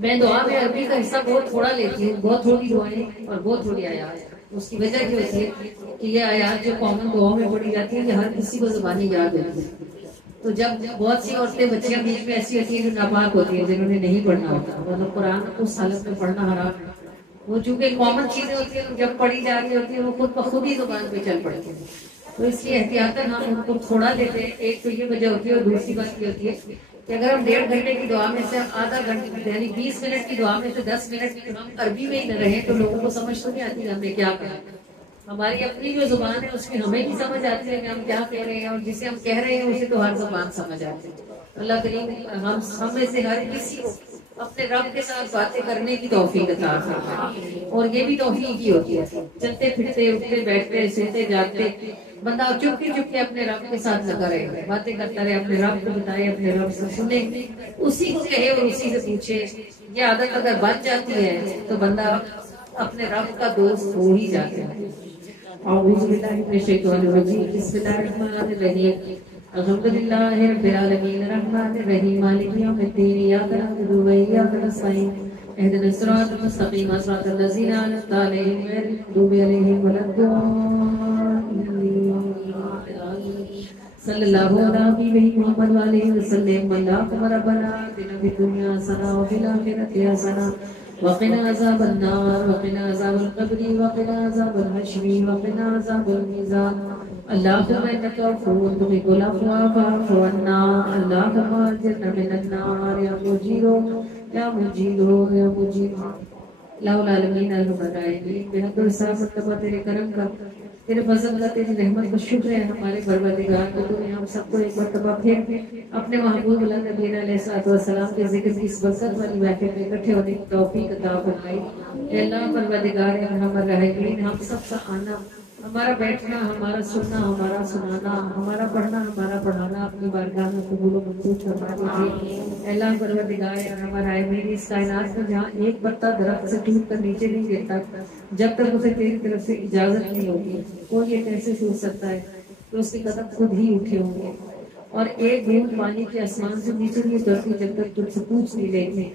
میں دعا میں عربی کا حصہ بہت تھوڑا لیتی ہوں، بہت تھوڑی دعائیں اور بہت تھوڑی آیات۔ اس کی وجہ کیا ہوتی ہے کہ یہ آیات جو کامن دعاؤں میں پڑھی جاتی ہیں، یہ ہر کسی کو زبانی یاد ہوتی ہے۔ تو جب بہت سی عورتیں بچیاں بیچ میں ایسی ہوتی ہیں جو ناپاک ہوتی ہیں، جنہوں نے نہیں پڑھنا ہوتا، مطلب قرآن اس حالت میں پڑھنا حرام ہے، وہ چونکہ کامن چیزیں ہوتی ہیں جب پڑھی جا رہی ہوتی ہیں وہ خود بخود ہی زبان پہ چل پڑتی ہیں، تو اس لیے احتیاطاً ہم ان کو تھوڑا لیتے ہیں۔ ایک تو یہ وجہ ہوتی ہے، اور دوسری بات یہ ہوتی ہے کہ اگر ہم 1.5 گھنٹے کی دعا میں سے آدھا گھنٹہ یعنی 20 منٹ کی دعا میں سے 10 منٹ ہم عربی میں ہی نہ رہیں تو لوگوں کو سمجھ تو نہیں آتی ہم نے کیا کہا۔ ہماری اپنی جو زبان ہے اس میں ہمیں بھی سمجھ آتی ہے کہ ہم کیا کہہ رہے ہیں، اور جسے ہم کہہ رہے ہیں اسے تو ہر زبان سمجھ آتی ہے۔ اللہ کریم ہم میں سے ہر کسی کو اپنے رب کے ساتھ باتیں کرنے کی توفیق عطا فرمائے، اور یہ بھی توفیق ہی ہوتی ہے، چلتے پھرتے اٹھتے بیٹھتے سوتے جاگتے بندہ چپ کے اپنے رب کے ساتھ لگا رہے، باتیں کرتا رہے، اپنے رب کو بتائے، اپنے رب سے سنے، اسی کو کہے اور اسی سے پوچھے۔ یہ عادت اگر بن جاتی ہے تو بندہ اپنے رب کا دوست ہو ہی جاتا ہے۔ اعوذ باللہ من الشیطان الرجیم، بسم اللہ الرحمن الرحیم، الحمد للہ رب العالمین، الرحمن الرحیم، مالک یوم الدین، ایاک نعبد و ایاک نستعین، اهدنا الصراط المستقیم، صراط الذین انعمت علیہم غیر المغضوب علیہم ولا الضالین، صلی اللہ علیہ حبیبہ محمد وآلہ وسلم۔ اللہم ربنا آتنا فی الدنیا حسنہ وفی الآخرۃ حسنہ وقنا عذاب النار وقنا عذاب القبر وقنا عذاب الحشر وقنا عذاب الميزان اللهم انك عفو تحب العفو فاعف عنا اللهم اجرنا من النار يا مجير يا مجير يا مجير۔ اللہ العالمین الرحمن بہت حساب مرتبہ تیرے کرم کا، تیرے فضل کا، تیری رحمت کا شکر ہے ہمارے پروردگار کہ تو نے ہم سب کو ایک مرتبہ پھر اپنے محبوب بلند نبی علیہ الصلوۃ والسلام کے ذکر کی اس برکت والی محفل میں اکٹھے ہونے کی توفیق عطا فرمائی۔ اے اللہ پروردگار ارحم الراحمین، ہم سب کا آنا، ہمارا بیٹھنا، ہمارا سننا، ہمارا سنانا، ہمارا پڑھنا، ہمارا پڑھانا اپنی بارگاہ میں قبول و منظور فرما دیجیے۔ اے اللہ پروردگار ارحم الراحمین، اس کائنات میں جہاں ایک پتا درخت سے ٹوٹ کر نیچے نہیں گرتا جب تک اسے تیری طرف سے اجازت نہیں ہوگی، وہ یہ کیسے سوچ سکتا ہے کہ اس کے قدم خود ہی اٹھے ہوں گے، اور ایک بوند پانی کے آسمان سے نیچے نہیں اترتی جب تک تجھ سے پوچھ نہیں لے گی۔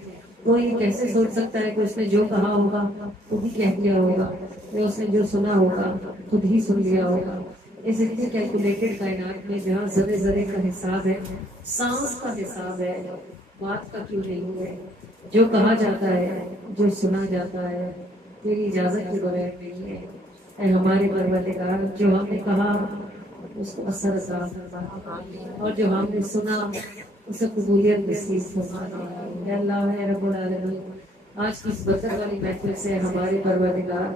وہ یہ کیسے سوچ سکتا ہے کہ اس نے جو کہا ہوگا خود ہی کہہ دیا ہوگا، یا اس نے جو سنا ہوگا خود ہی سن لیا ہوگا۔ اس اتنی کیلکولیٹڈ کائنات میں جہاں ذرے ذرے کا حساب ہے، سانس کا حساب ہے، بات کا کیوں نہیں ہے؟ جو کہا جاتا ہے، جو سنا جاتا ہے، تیری اجازت کے بغیر نہیں ہے۔ اے ہمارے پروردگار، جو ہم نے کہا اس کو اثر عطا فرما، اور جو ہم نے سنا اسے قبولیت نصیب فرما۔ اے اللہ اے رب العالمین، آج کی اس برکت والی محفل سے ہمارے پروردگار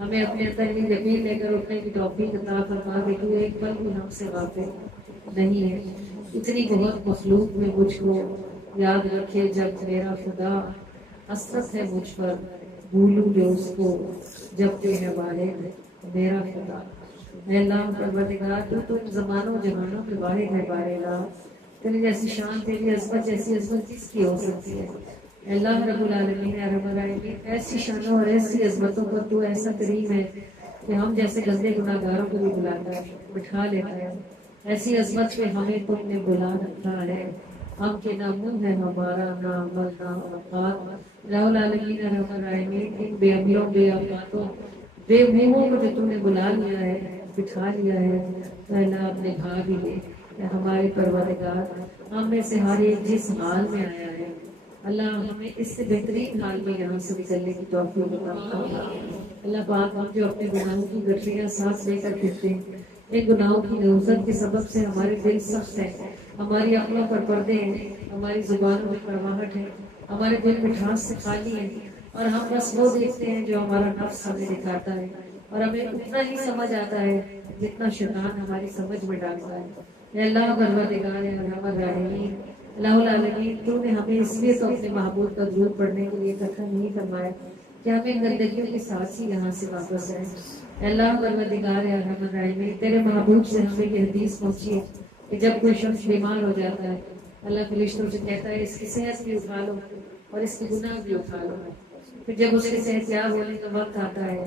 ہمیں اپنے اندر یہ یقین لے کر اٹھنے کی توفیق عطا فرما دے کہ ایک پل بھی ہم سے غافل نہیں ہے۔ اتنی بہت مخلوق میں مجھ کو یاد رکھے جب میرا خدا، حسرت ہے مجھ پر بھولوں جو اس کو جب کہ ہے واحد میرا خدا۔ اے اللہ پروردگار، تو ان زمانوں جہانوں کے واحد ہے بارے اللہ، تیری جیسی شان، تیری عظمت جیسی عظمت کس کی ہو سکتی ہے؟ اے اللہ رب العالمین رب العالمین، ایسی شانوں اور ایسی عظمتوں پر تو ایسا کریم ہے کہ ہم جیسے گندے گناہگاروں کو بھی بلاتا ہے، بٹھا لیتا ہے۔ ایسی عظمت پہ ہمیں تم نے بلا رکھا ہے، ہم کے نہ منہ ہے ہمارا، نہ عمل نہ اوقات۔ رب العالمین رب العالمین، ان بے عملوں، بے اوقاتوں، بے منہوں کو جو تم نے بلا لیا ہے، بٹھا لیا ہے، تو اللہ اپنے بھا بھی لے۔ ہمارے پروردگار، ہم میں سے ہر ایک جس حال میں آیا ہے اللہ ہمیں اس سے بہترین حال میں یہاں سے نکلنے کی توفیق عطا فرما۔ اللہ پاک، ہم جو اپنے گناہوں کی گٹھلیاں سانس لے کر پھرتے ہیں، ان گناہوں کی نوزت کے سبب سے ہمارے دل سخت ہے، ہماری عقلوں پر پردے ہیں، ہماری زبانوں میں کرواہٹ ہے، ہمارے دل مٹھاس سے خالی ہے، اور ہم بس وہ دیکھتے ہیں جو ہمارا نفس ہمیں دکھاتا ہے، اور ہمیں اتنا ہی سمجھ آتا ہے جتنا شیطان ہماری سمجھ میں ڈالتا ہے۔ اے اللہ پروردگار ارحم الراحمین، اللہ العالمین، تو نے ہمیں اس لیے تو اپنے محبوب کا درود پڑھنے کے لیے اکٹھا نہیں فرمایا کہ ہمیں گندگیوں کے ساتھ ہی یہاں سے واپس آئے۔ اے اللہ پروردگار ارحم الراحمین، تیرے محبوب سے ہمیں یہ حدیث پہنچی ہے کہ جب کوئی شخص بیمار ہو جاتا ہے، اللہ فرشتوں سے کہتا ہے اس کی صحت بھی اٹھا لو اور اس کی گناہ بھی اٹھا لو۔ پھر جب اس کے صحت یاب ہونے کا وقت آتا ہے،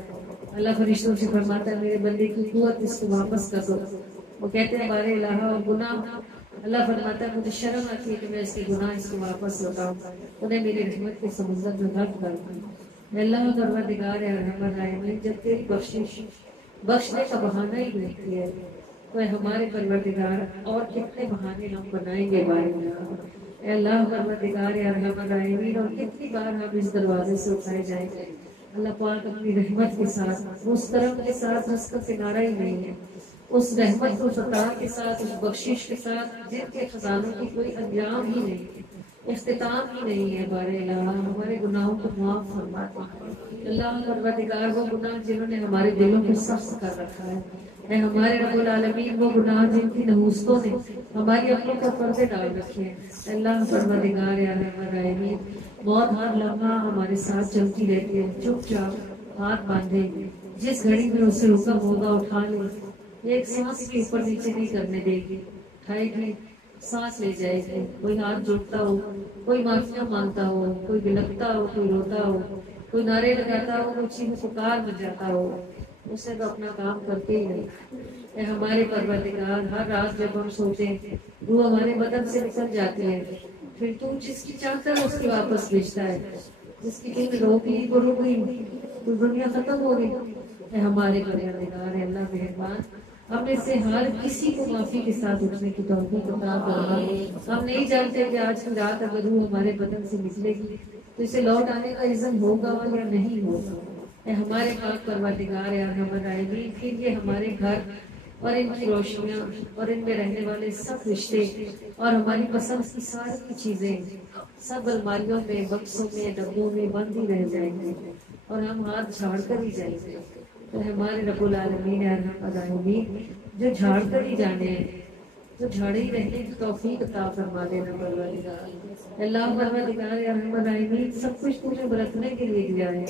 اللہ فرشتوں سے فرماتا ہے میرے بندے کی قوت اس کو واپس کر دو، وہ کہتے ہیں بارے الہ گناہ، اللہ فرماتا ہے مجھے شرم آتی ہے کہ میں اس کے گناہ اس کو واپس لوٹاؤں، انہیں میری رحمت کے سمندر میں غرق کر دوں۔ اللہ پروردگار ارحم الراحمین، جب تیری بخشش بخشنے کا بہانہ ہی دیتی ہے تو اے ہمارے پروردگار اور کتنے بہانے ہم بنائیں گے بارے اے اللہ پروردگار ارحم الراحمین، اور کتنی بار ہم اس دروازے سے اٹھائے جائیں گے۔ اللہ پاک اپنی رحمت کے ساتھ، اس کرم کے ساتھ جس کا کنارہ ہی نہیں ہے، اس رحمت و فتح کے ساتھ، اس بخشش کے ساتھ جن کے خزانوں کی کوئی انجام ہی نہیں، اختتام ہی نہیں ہے بارے الہ، ہمارے گناہوں کو معاف فرما دے۔ اللہ پروردگار وہ گناہ جنہوں نے ہمارے دلوں کو سخت کر رکھا ہے، اے ہمارے رب العالمین وہ گناہ جن کی نحوستوں نے ہماری عقلوں پر پردے ڈال رکھے ہیں، اللہ پروردگار ارحم الراحمین، موت ہر لمحہ ہمارے ساتھ چلتی رہتی ہے، چپ چاپ ہاتھ باندھے، جس گھڑی میں اسے حکم ہوگا اٹھا لے، ایک سانس بھی اوپر نیچے نہیں کرنے دے گی، اٹھائے گی سانس لے جائے گی۔ کوئی ہاتھ جوڑتا ہو، کوئی معافیاں مانگتا ہو، کوئی بلکتا ہو، کوئی روتا ہو، کوئی نعرے لگاتا ہو، کوئی چیخ پکار مچاتا ہو، اسے تو اپنا کام کرتے ہی نہیں۔ اے ہمارے پروردگار، ہر رات جب ہم سوتے ہیں روح ہمارے بدن سے نکل جاتی ہے، پھر تو جس کی چاہتا ہے اس کی واپس بھیجتا ہے، جس کی دل رو گئی وہ رو گئی، تو دنیا ختم ہو گئی۔ اے ہمارے پروردگار، اے اللہ مہربان، ہم میں سے ہر کسی کو معافی کے ساتھ اٹھنے کی توفیق عطا فرما۔ ہم نہیں جانتے کہ آج کی رات اگر روح ہمارے بدن سے نکلے گی تو اسے لوٹ آنے کا عزم ہوگا یا نہیں ہوگا۔ اے ہمارے پاک پروردگار ارحم الراحمین، پھر یہ ہمارے گھر اور ان کی روشنیاں اور ان میں رہنے والے سب رشتے اور ہماری پسند کی ساری چیزیں سب الماریوں میں، بکسوں میں، ڈبوں میں بند ہی رہ جائیں گے اور ہم ہاتھ جھاڑ کر ہی جائیں گے۔ تو ہمارے رب العالمین ارحم الراحمین، جو جھاڑ کر ہی جانے ہیں، جو جھاڑے ہی رہنے کی توفیق عطا فرما دینا پروردگار۔ اللہ پروردگار ارحم الراحمین، سب کچھ تم نے برتنے کے لیے دیا ہے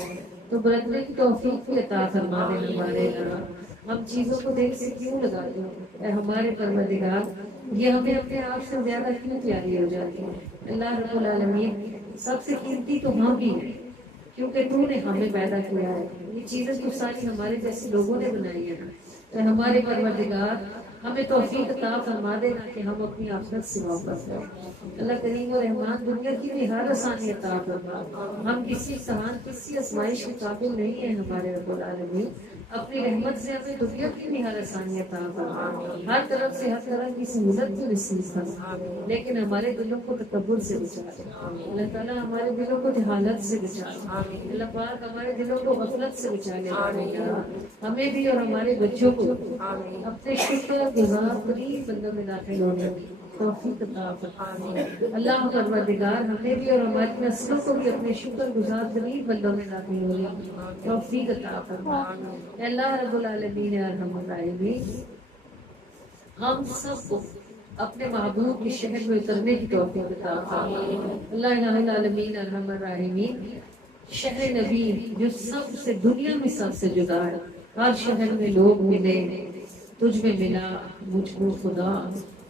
تو برتنے کی توفیق بھی عطا فرما دینا ہمارے اللہ۔ ہم چیزوں کو دل سے کیوں لگاتے ہیں اے ہمارے پروردگار، یہ ہمیں اپنے آپ سے زیادہ کیوں پیاری ہو جاتی ہے۔ اللہ رب العالمین، سب سے قیمتی تو ہم بھی ہیں کیونکہ تو نے ہمیں پیدا کیا ہے، یہ چیزیں تو ساری ہمارے جیسے لوگوں نے بنائی ہیں۔ اے ہمارے پروردگار، ہمیں توفیق عطا فرما دینا کہ ہم اپنی آخرت سے واپس ہیں۔ اللہ کریم و رحمان، دنیا کی بھی ہر آسانی عطا فرما۔ ہم کسی امتحان، کسی آزمائش کے قابل نہیں ہیں ہمارے رب العالمین، اپنی رحمت سے ہمیں دنیا کی بھی ہر آسانی عطا فرما، ہر طرف سے ہر طرح کی سہولت بھی نصیب فرما، لیکن ہمارے دلوں کو تکبر سے بچا لے۔ اللہ تعالیٰ ہمارے دلوں کو جہالت سے بچا لے، اللہ پاک ہمارے دلوں کو غفلت سے بچا لے۔ ہمیں بھی اور ہمارے بچوں کو اپنے شکر گزار ترین بندوں میں داخل ہونے کی توفیق عطا فرما۔ اللہ پروردگار، ہمیں بھی اور ہماری نسلوں کو بھی اپنے شکر گزار ترین بندوں میں داخل ہونے کی توفیق عطا فرما۔ اے اللہ رب العالمین ارحم الراحمین، ہم سب کو اپنے محبوب کے شہر میں اترنے کی توفیق عطا فرما۔ اللہ الہ العالمین ارحم الراحمین، شہر نبی جو سب سے دنیا میں سب سے جدا ہے، ہر شہر میں لوگ ملے، تجھ میں ملا مجھ کو خدا۔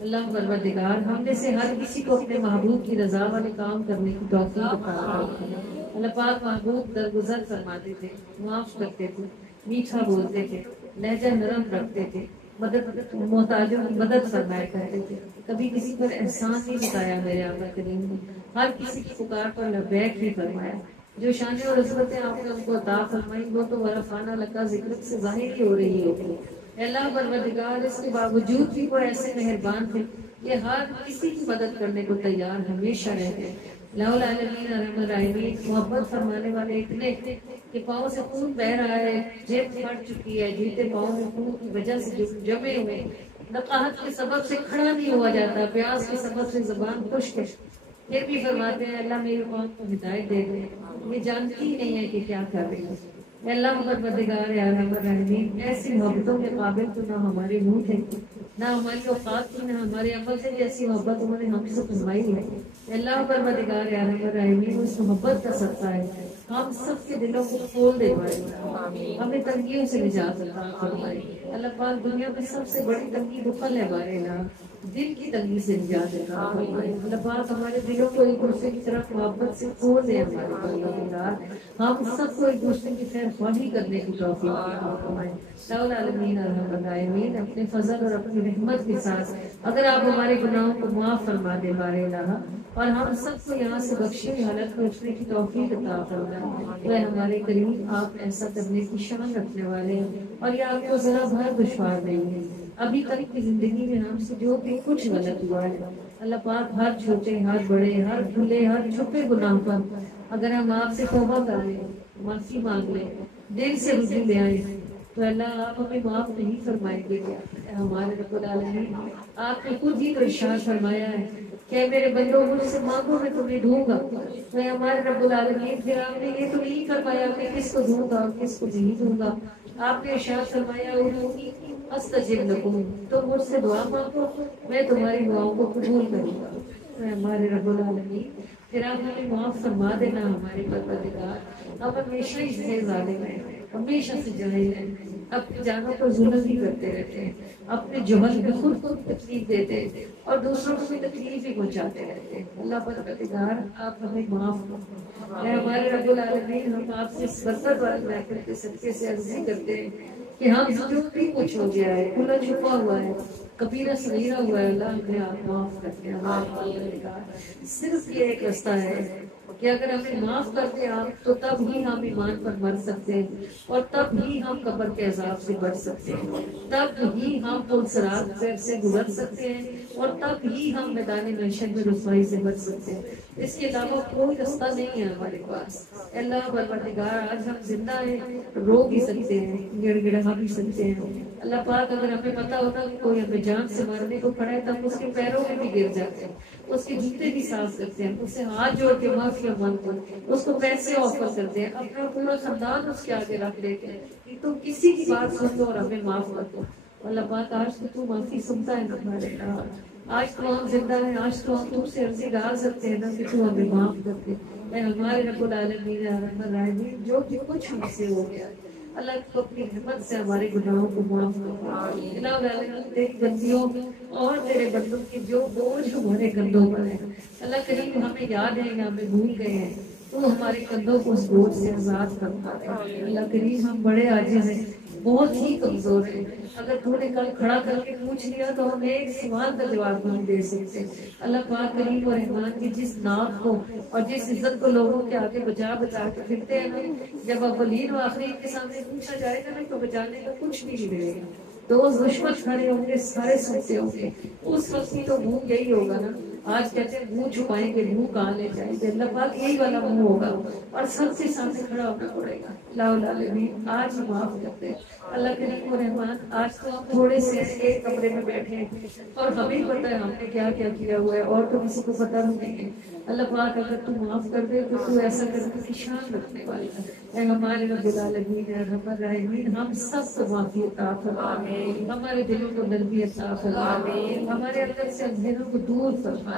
اللہ پروردگار، ہم میں سے ہر کسی کو اپنے محبوب کی رضا والے کام کرنے کی توفیق عطا فرما۔ اللہ پاک محبوب درگزر فرماتے تھے، معاف کرتے تھے، میٹھا بولتے تھے، لہجہ نرم رکھتے تھے، محتاجوں کی مدد فرمایا کرتے تھے، کبھی کسی پر احسان نہیں بتایا میرے آقا کریم نے، ہر کسی کی پکار پر لبیک ہی فرمایا۔ جو شانیں اور عظمتیں آپ نے ان کو عطا فرمائی وہ تو ورفانہ لکا ذکر سے ظاہر ہی ہو رہی ہوتی۔ اللہ پروردگار، اس کے باوجود بھی وہ ایسے مہربان تھے کہ ہر کسی کی مدد کرنے کو تیار ہمیشہ رہتے۔ اللہ العالمین ارحم الراحمین، محبت فرمانے والے اتنے کہ پاؤں سے خون بہ رہا ہے، جیب پھٹ چکی ہے، جوتے پاؤں میں خون کی وجہ سے جمے ہوئے، نقاہت کے سبب سے کھڑا نہیں ہوا جاتا، پیاس کے سبب سے زبان خشک ہے، پھر بھی فرماتے ہیں اللہ میری قوم کو ہدایت دے دے، یہ جانتی ہی نہیں ہے کہ کیا کر رہی ہے۔ اللہ پروردگار ارحم الراحمین، ایسی محبتوں کے قابل تو نہ ہمارے منہ تھے، نہ ہماری اوقات تھی، نہ ہمارے عمل سے، جیسی محبت انہوں نے ہم سے فرمائی ہے۔ اللہ پروردگار ارحم الراحمین، اس محبت کا صدقہ ہے ہم سب کے دلوں کو کھول دے پائے، ہمیں تنگیوں سے نجات عطا فرمائے۔ اللہ پاک، دنیا میں سب سے بڑی تنگی بخل ہے بارے اللہ، دل کی تنگی سے نجات عطا فرمائے۔ اللہ پاک ہمارے دلوں کو ایک دوسرے کی طرف محبت سے کھول دے ہمارے پروردگار، ہم سب کو ایک دوسرے کی خیر خواہی کرنے کی توفیق عطا فرمائے۔ یا العالمین ارحم الراحمین، اپنے فضل اور اپنی رحمت کے ساتھ اگر آپ ہمارے گناہوں کو معاف فرما دے بارے الہ، اور ہم سب کو یہاں سے بخشی ہوئی حالت میں اٹھنے کی توفیق عطا فرمائے۔ اے ہمارے کریم، آپ ایسا کرنے کی شان رکھنے والے ہیں اور یہ آپ کو ذرا بھر دشوار نہیں ہے۔ ابھی تک کی زندگی میں ہم سے جو بھی کچھ غلط ہوا ہے، اللہ پاک ہر چھوٹے ہر بڑے ہر کھلے ہر چھپے گناہ پر اگر ہم آپ سے توبہ کر لیں، معافی مانگ لیں، دل سے رجوع لے آئیں، تو اللہ آپ ہمیں معاف نہیں فرمائیں گے کیا؟ اے ہمارے رب العالمین، آپ نے خود ہی تو ارشاد فرمایا ہے کہ میرے بندوں مجھ سے مانگو میں تمہیں دوں گا۔ تو اے ہمارے رب العالمین، پھر آپ نے یہ تو نہیں فرمایا کہ کس کو دوں گا اور کس کو نہیں دوں گا، آپ نے ارشاد فرمایا استجب لکم، تو مجھ سے دعا مانگو میں تمہاری دعاؤں کو قبول کروں گا۔ اے ہمارے رب العالمین، پھر آپ ہمیں معاف فرما دینا ہمارے پروردگار، ہم ہمیشہ اس سے ظالم ہیں، ہمیشہ سے جاہل ہیں، اپنی جانوں پر ظلم بھی کرتے رہتے ہیں، اپنے جوہل میں خود کو تکلیف دیتے ہیں اور دوسروں کو بھی تکلیف ہی پہنچاتے رہتے ہیں۔ اللہ پروردگار آپ ہمیں معاف کرو۔ اے ہمارے رب العالمین، ہم آپ سے اس برکت والے محفل کے صدقے سے عرضی کرتے ہیں کہ ہم جو بھی کچھ ہو گیا ہے، کھلا چھپا ہوا ہے، کبیرہ صغیرہ ہوا ہے، اللہ ہمیں آپ معاف کرتے ہیں۔ ہمارے پروردگار، صرف یہ ایک رستہ ہے کہ اگر ہمیں معاف کر دیں آپ، تو تب ہی ہم ایمان پر مر سکتے ہیں اور تب ہی ہم قبر کے عذاب سے بچ سکتے ہیں، تب ہی ہم پل صراط سے گزر سکتے ہیں اور تب ہی ہم میدان محشر میں رسوائی سے بچ سکتے ہیں۔ اس کے علاوہ کوئی رستہ نہیں ہے ہمارے پاس۔ اللہ پروردگار، آج ہم زندہ ہیں، رو بھی سکتے ہیں، گڑ گڑا بھی سکتے ہیں۔ اللہ پاک، اگر ہمیں پتا ہوتا کہ کوئی ہمیں جان سے مارنے کو کھڑا ہے تو ہم اس کے پیروں میں بھی گر جاتے ہیں، اس کے جوتے بھی صاف کرتے ہیں، اس سے ہاتھ جوڑ کے معافی مانگتے ہیں، اس کو پیسے آفر کرتے ہیں، اپنا پورا خاندان اس کے آگے رکھ دیتے ہیں کہ تم کسی کی بات سن لو اور ہمیں معاف کر دو۔ اللہ پاک، آج تو معافی سنتا ہے نا ہمارے اللہ، آج تو ہم زندہ ہیں، آج تو ہم تم سے عرضی ڈال سکتے ہیں نا کہ تو ہمیں معاف کر دے۔ اے ہمارے رب العالمین ارحم الراحمین، جو بھی کچھ ہم سے ہو گیا اللہ کو اپنی رحمت سے ہمارے گناہوں کو معاف کرو۔ الہ العالمین، تیری بندیوں اور تیرے بندوں کی جو بوجھ ہمارے کندھوں پر ہے، اللہ کریم ہمیں یاد ہے یا ہمیں بھول گئے ہیں، تو ہمارے کندھوں کو اس بوجھ سے آزاد کرتا ہے۔ اللہ کریم، ہم بڑے عاجز ہیں، بہت ہی کمزور ہیں، اگر تو نے کل کھڑا کر کے پوچھ لیا تو ہم ایک سوال کا جواب نہیں دے سکتے۔ اللہ پاک کریم و رحمان کی جس نام کو اور جس عزت کو لوگوں کے آگے بجا بجا کے پھرتے ہیں نا، جب اولین و آخرین کے سامنے پوچھا جائے گا نا تو بجانے کا کچھ بھی نہیں ملے گا، تو وہ دشمن کھڑے ہوں گے، سارے سنتے ہوں گے، اس وقت کی تو منہ یہی ہوگا نا۔ آج کہتے ہیں منہ چھپائیں گے، منہ کہاں لے جائیں گے، اللہ پاک یہی والا منہ ہوگا اور سب سے سامنے کھڑا ہونا پڑے گا۔ الہ العالمین، آج ہم معاف کرتے ہیں۔ اللہ کریم و رحمان، آج تو ہم تھوڑے سے ایک کمرے میں بیٹھے ہیں اور ہمیں پتہ ہے ہم نے کیا کیا کیا ہوا ہے اور تو کسی کو پتہ نہیں ہے۔ اللہ پاک، اگر تو معاف کر دے تو تو ایسا کرنے کی شان رکھنے والا ہے۔ اے ہمارے رب العالمین ارحم الراحمین، ہم سب کو معافی عطا فرما، ہمارے دلوں کو نرمی عطا فرما، ہمارے اندر سے اندھیروں کو دور فرما،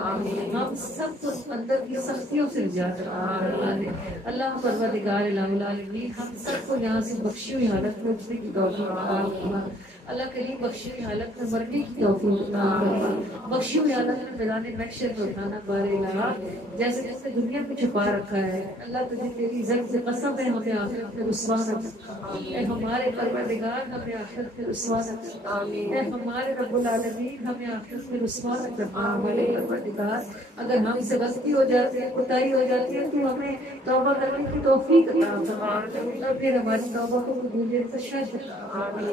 ہم سب کو اندر کی سختیوں سے نجات عطا فرما دے۔ اللہ پروردگار الہ العالمین، ہم سب کو یہاں سے بخشی ہوئی حالت میں اٹھنے کی توفیق عطا فرما۔ اللہ کریم، بخشی ہوئی حالت میں مرنے کی توفیق عطا فرما، بخشی ہوئی حالت میں میدان محشر میں اٹھانا بارے الہ، جیسے جس نے دنیا میں چھپا رکھا ہے۔ اللہ تجھے تیری عزت سے قسم ہے، ہمیں آخرت میں رسوا نہ کر۔ اے ہمارے پروردگار، ہمیں آخرت میں رسوا نہ کر۔ اے ہمارے رب العالمین، ہمیں آخرت میں رسوا نہ کرنا۔ ہمارے پروردگار، اگر ہم سے غلطی ہو جاتی ہے، کوتاہی ہو جاتی ہے، تو ہمیں توبہ کرنے کی توفیق عطا فرما اور پھر ہماری توبہ کو قبولیت کا شرط عطا فرما۔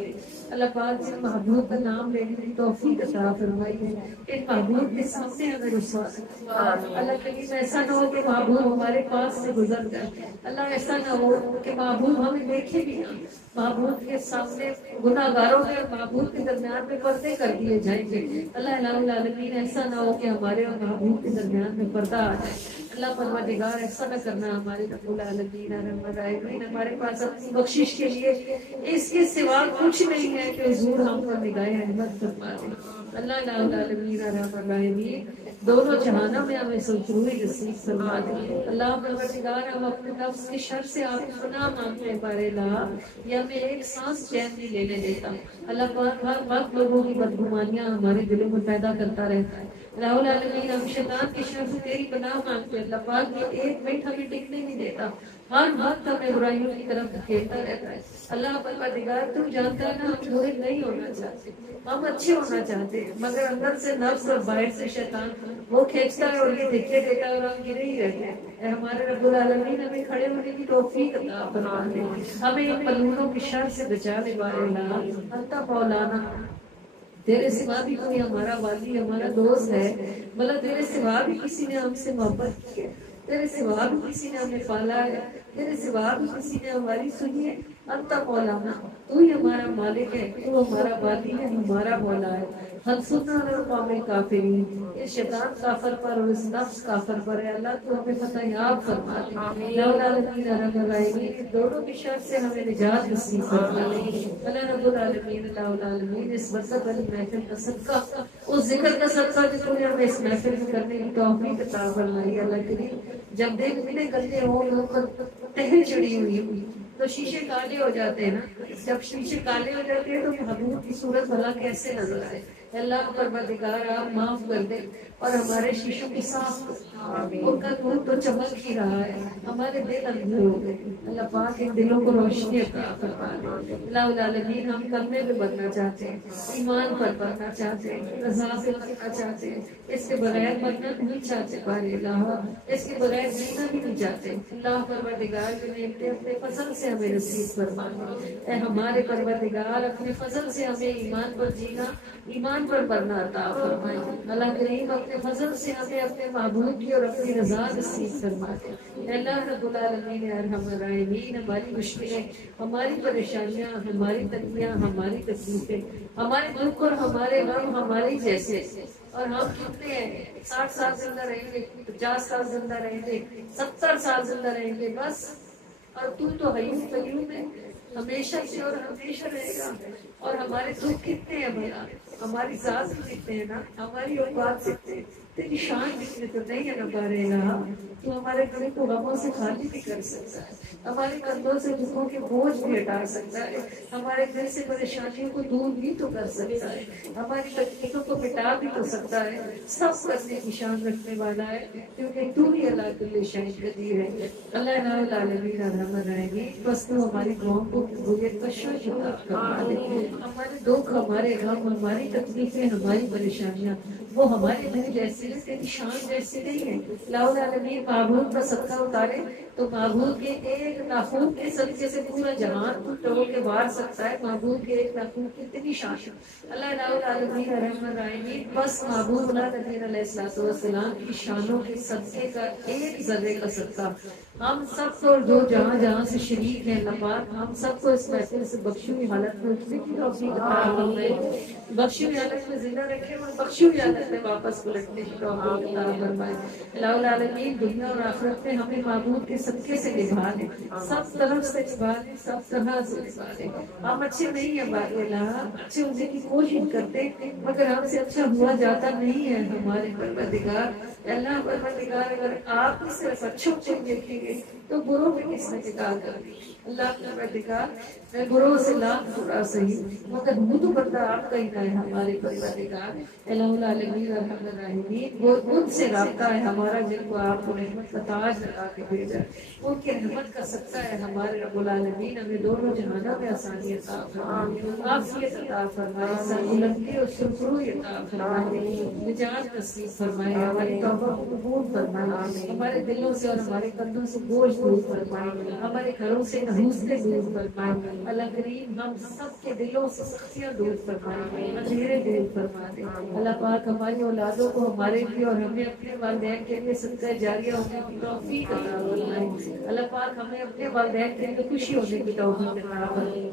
اللہ پاک، جن محبوب کا نام لینے کی توفیق عطا فرمائی ہے، ان محبوب کے سامنے ہمیں رسوا نہ کر۔ اللہ کریم، ایسا نہ ہو کہ محبوب ہمارے پاس سے گزر جائے، اللہ ایسا نہ ہو کہ محبوب ہمیں دیکھے بھی نہ، محبوب کے سامنے گناہ گاروں کے اور محبوب کے درمیان میں پردے کر دیے جائیں گے۔ اللہ الہ العالمین، ایسا نہ ہو کہ ہمارے اور محبوب کے درمیان میں پردہ آ جائے۔ اللہ پروردگار، ایسا نہ کرنا ہمارے رب العالمین ارحم الراحمین۔ ہمارے پاس اپنی بخشش کے لیے اس کے سوا کچھ نہیں ہے کہ حضور ہم پر نگاہ رحمت فرما دیں۔ اللہ العالمین الرحمن الرحیم دونوں جہانوں میں ہمیں سرخروئی نصیب فرما دے۔ اللہ پروردگار ہم اپنے نفس کے شر سے آپ کی پناہ مانگتے ہیں بارے لا، یہ ہمیں ایک سانس چین نہیں لینے دیتا۔ اللہ پاک ہر وقت لوگوں کی بدگمانیاں ہمارے دلوں میں پیدا کرتا رہتا ہے۔ اللہ العالمین ہم شیطان کے شر سے تیری پناہ مانگتے ہیں۔ اللہ پاک یہ ایک منٹ ہمیں ٹکنے نہیں دیتا، ہر وقت ہمیں برائیوں کی طرف دھکیلتا رہتا ہے۔ اللہ پروردگار تو جانتا ہے نا ہم برے نہیں ہونا چاہتے، ہم اچھے ہونا چاہتے ہیں، مگر اندر سے نفس اور باہر سے شیطان وہ کھینچتا ہے اور یہ دھکے دیتا ہے اور ہم گرے ہی رہتے ہیں۔ اے ہمارے رب العالمین ہمیں کھڑے ہونے کی توفیق عطا فرما دے، ہمیں ان ملعونوں کی شر سے بچا لے بارے اللہ۔ انت مولانا، تیرے سوا بھی کوئی ہمارا والی ہمارا دوست ہے بھلا تیرے سوا بھی کسی نے ہم سے محبت کی ہے، تیرے سوا بھی کسی نے ہمیں پالا ہے، تیرے سوا بھی کسی نے ہماری سنی ہے۔ انت مولانا، تو ہی ہمارا مالک ہے، تو ہمارا والی ہے، ہمارا مولا ہے۔ ہنسنا القوم الکافرین، یہ شیطان کافر پر اور اس نفس کافر پر ہے۔ اللہ تو ہمیں فتح یاب فرما دے۔ اللہ العالمین الرحمن الرحیم دونوں کی شر سے ہمیں نجات نصیب فرما دے۔ اللہ رب العالمین اللہ العالمین اس برکت والی محفل کا صدقہ، اس ذکر کا صدقہ جس کو ہمیں اس محفل میں کرنے کی توفیق عطا فرمائی۔ اللہ کریم جب دل اتنے گندے ہوں لوگ پر تہل چڑی ہوئی تو شیشے کالے ہو جاتے ہیں نا، جب شیشے کالے ہو جاتے ہیں تو محبوب کی صورت بھلا کیسے نظر آئے۔ اللہ پروردگار آپ معاف کر دیں اور ہمارے شیشوں کی صاف ان کا نور تو چمک ہی رہا ہے، ہمارے دل اندھے ہو گئے۔ اللہ پاک ان دلوں کو روشنی عطا فرما دے۔ اللہ العالمین ہم کلمے پہ بننا چاہتے ہیں، ایمان پر بننا چاہتے ہیں، رضا سے بننا چاہتے ہیں، اس کے بغیر بننا نہیں چاہتے پارے اللہ، اس کے بغیر جینا بھی نہیں چاہتے۔ اللہ پروردگار کے نعمتیں اپنے فضل سے ہمیں نصیب فرما دے۔ اے ہمارے پروردگار اپنے فضل سے ہمیں ایمان پر جینا، ایمان پر بننا عطا فرمائے۔ اللہ کریم اپنے فضل سے ہمیں اپنے معبود کی اور اپنی رضا نصیب فرما دے۔ اے اللہ رب العالمین ارحم الراحمین ہماری مشکلیں، ہماری پریشانیاں، ہماری تنگیاں، ہماری تکلیفیں، ہمارے دکھ اور ہمارے غم ہمارے جیسے، اور ہم کتنے ہیں 60 سال زندہ رہیں گے، 50 سال زندہ رہیں گے، 70 سال زندہ رہیں گے بس، اور تو حی قیوم ہے، ہمیشہ سے اور ہمیشہ رہے گا۔ اور ہمارے دکھ کتنے ہیں بھلا، ہماری ذات کتنے ہیں نا، ہماری اوقات کتنے، تیری شان کتنے تو نہیں ہے نا پارے گا۔ تو ہمارے دل کو غموں سے خالی بھی کر سکتا ہے، ہمارے کندھوں سے دکھوں کے بوجھ بھی ہٹا سکتا ہے، ہمارے دل سے پریشانیوں کو دور بھی تو کر سکتا ہے، ہماری تکلیفوں کو مٹا بھی تو سکتا ہے۔ سب کرنے کی شان رکھنے والا ہے، کیونکہ تو ہی اللہ کل شیء قدیر ہے۔ اللہ العالمین الرحمن الرحیم بس تو ہماری دعاؤں کو قبولیت کا شرط عطا فرما دے۔ ہمارے دکھ، ہمارے غم، ہماری تکلیفیں، ہماری پریشانیاں وہ ہمارے دل جیسے ہیں، تیری شان جیسے نہیں ہے۔ اللہ العالمین معبود کا صدقہ اتارے تو معبود کے ایک ناخون کے صدقے سے پورا جہان کو ٹو کے مار سکتا ہے۔ معبود کے ایک ناخون کی اتنی شان ہے۔ اللہ العالمین الرحمن الرحیم بس معبود نبی علیہ السلام کی شانوں کے صدقے کا ایک ذرے کا صدقہ ہم سب کو جو جہاں جہاں سے شریک ہیں اللہ پاک ہم سب کو اس محفل سے بخشی ہوئی حالت میں اٹھنے کی توفیق عطا فرمائے، بخشی ہوئی حالت میں زندہ رکھے اور بخشی ہوئی حالت میں واپس پلٹنے کی توفیق عطا فرمائے۔ اللہ العالمین دنیا اور آخرت میں ہمیں معبود کے صدقے سے نبھا لے، سب طرف سے نبھا لے، سب طرح سے نبھا لے۔ ہم اچھے نہیں ہیں بارے اللہ، اچھے ہونے کی کوشش کرتے مگر ہم سے اچھا ہوا جاتا نہیں ہے ہمارے پروردگار۔ اللہ پروردگار اگر آپ ہی صرف اچھوں کو دیکھیں گے تو بروں میں کس نے نکال کر دی۔ اللہ پروردگار میں بروں سے لاکھ برا صحیح مگر ہوں تو بندہ آپ کا ہی نہ ہے ہمارے پروردگار۔ الہ العالمین الرحمن الرحیم وہ ان سے رابطہ ہے ہمارا جن کو آپ کو رحمت کا تاج لگا کے بھیجا، ان کی رحمت کا صدقہ ہے ہمارے رب العالمین ہمیں دونوں جہانوں میں آسانی عطا فرمائے، عافیت عطا فرمائے، سربلندی اور سرخروئی عطا فرمائے، نجات نصیب فرمائے، ہماری توبہ کو قبول فرمائے، ہمارے دلوں سے اور ہمارے کندھوں سے بوجھ دور فرمائے، ہمارے گھروں سے نحوستیں دور فرمائے۔ اللہ کریم ہم سب کے دلوں سے سختیاں دور فرمائے، اندھیرے دور فرما دے۔ اللہ پاک ہماری اولادوں کو ہمارے لیے اور ہمیں اپنے والدین کے لیے صدقہ جاریہ ہونے کی توفیق عطا فرمائے۔ اللہ پاک ہمیں اپنے والدین کے لیے خوشی ہونے کی توفیق عطا فرمائے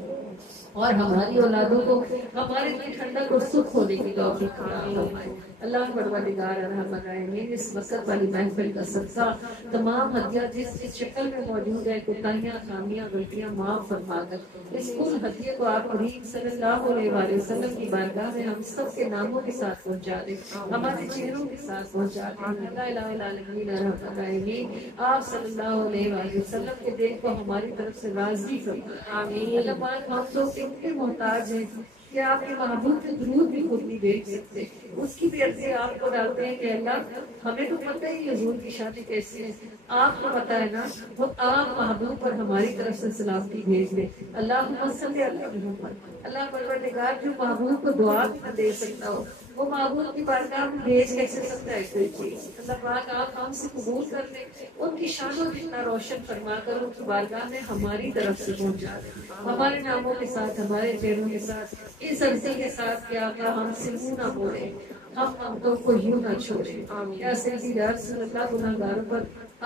اور ہماری اولادوں کو ہمارے لیے ٹھنڈک اور سکھ ہونے کی توفیق عطا فرمائے۔ اللہ پروردگار ارحم الراحمین اس وقت والی محفل کا صدقہ تمام ہدیہ جس شکل میں موجود ہے کوتاہیاں خامیاں غلطیاں معاف فرما کر اس کل ہدیے کو آپ کریم صلی اللہ علیہ وآلہ وسلم کی بارگاہ میں ہم سب کے ناموں کے ساتھ پہنچا دیں، ہمارے چہروں کے ساتھ پہنچا دیں۔ اللہ الہ العالمین ارحم الراحمین آپ صلی اللہ علیہ وآلہ وسلم کے دین کو ہماری طرف سے راضی فرمائے۔ آمین۔ اللہ پاک ہم لوگ اتنے محتاج ہیں کہ آپ کے محبوب کے درود بھی خود نہیں دیکھ سکتے، اس کی بھی عرضیں آپ کو ڈالتے ہیں کہ اللہ ہمیں تو پتہ ہی حضور کی شادی کیسی ہے، آپ کو پتہ ہے نا، وہ آپ محبوب پر ہماری طرف سے سلامتی بھیج دیں۔ اللہ صلی اللہ محمد، اللہ پروردگار جو محبوب کو دعا بھی نہ دے سکتا ہو وہ محبوب کی بارگاہ میں بھیج کیسے سکتا ہے کوئی چیز؟ اللہ پاک آپ ہم سے قبول کر لیں، ان کی شان و اتنا روشن فرما کر ان کی بارگاہ میں ہماری طرف سے پہنچا دیں، ہمارے ناموں کے ساتھ ہمارے چہروں کے ساتھ اس عرضی کے ساتھ کہ آقا ہم سے منہ نہ موڑے، ہم تو کو یوں نہ چھوڑے۔ یا سیدی یا رسول اللہ گناہگاروں پر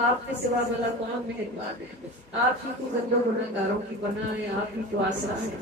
آپ کے سوا والا کون مہربان ہے؟ آپ ہی کو گندوں گناہگاروں کی پناہ ہے، آپ ہی تو آسرا ہے،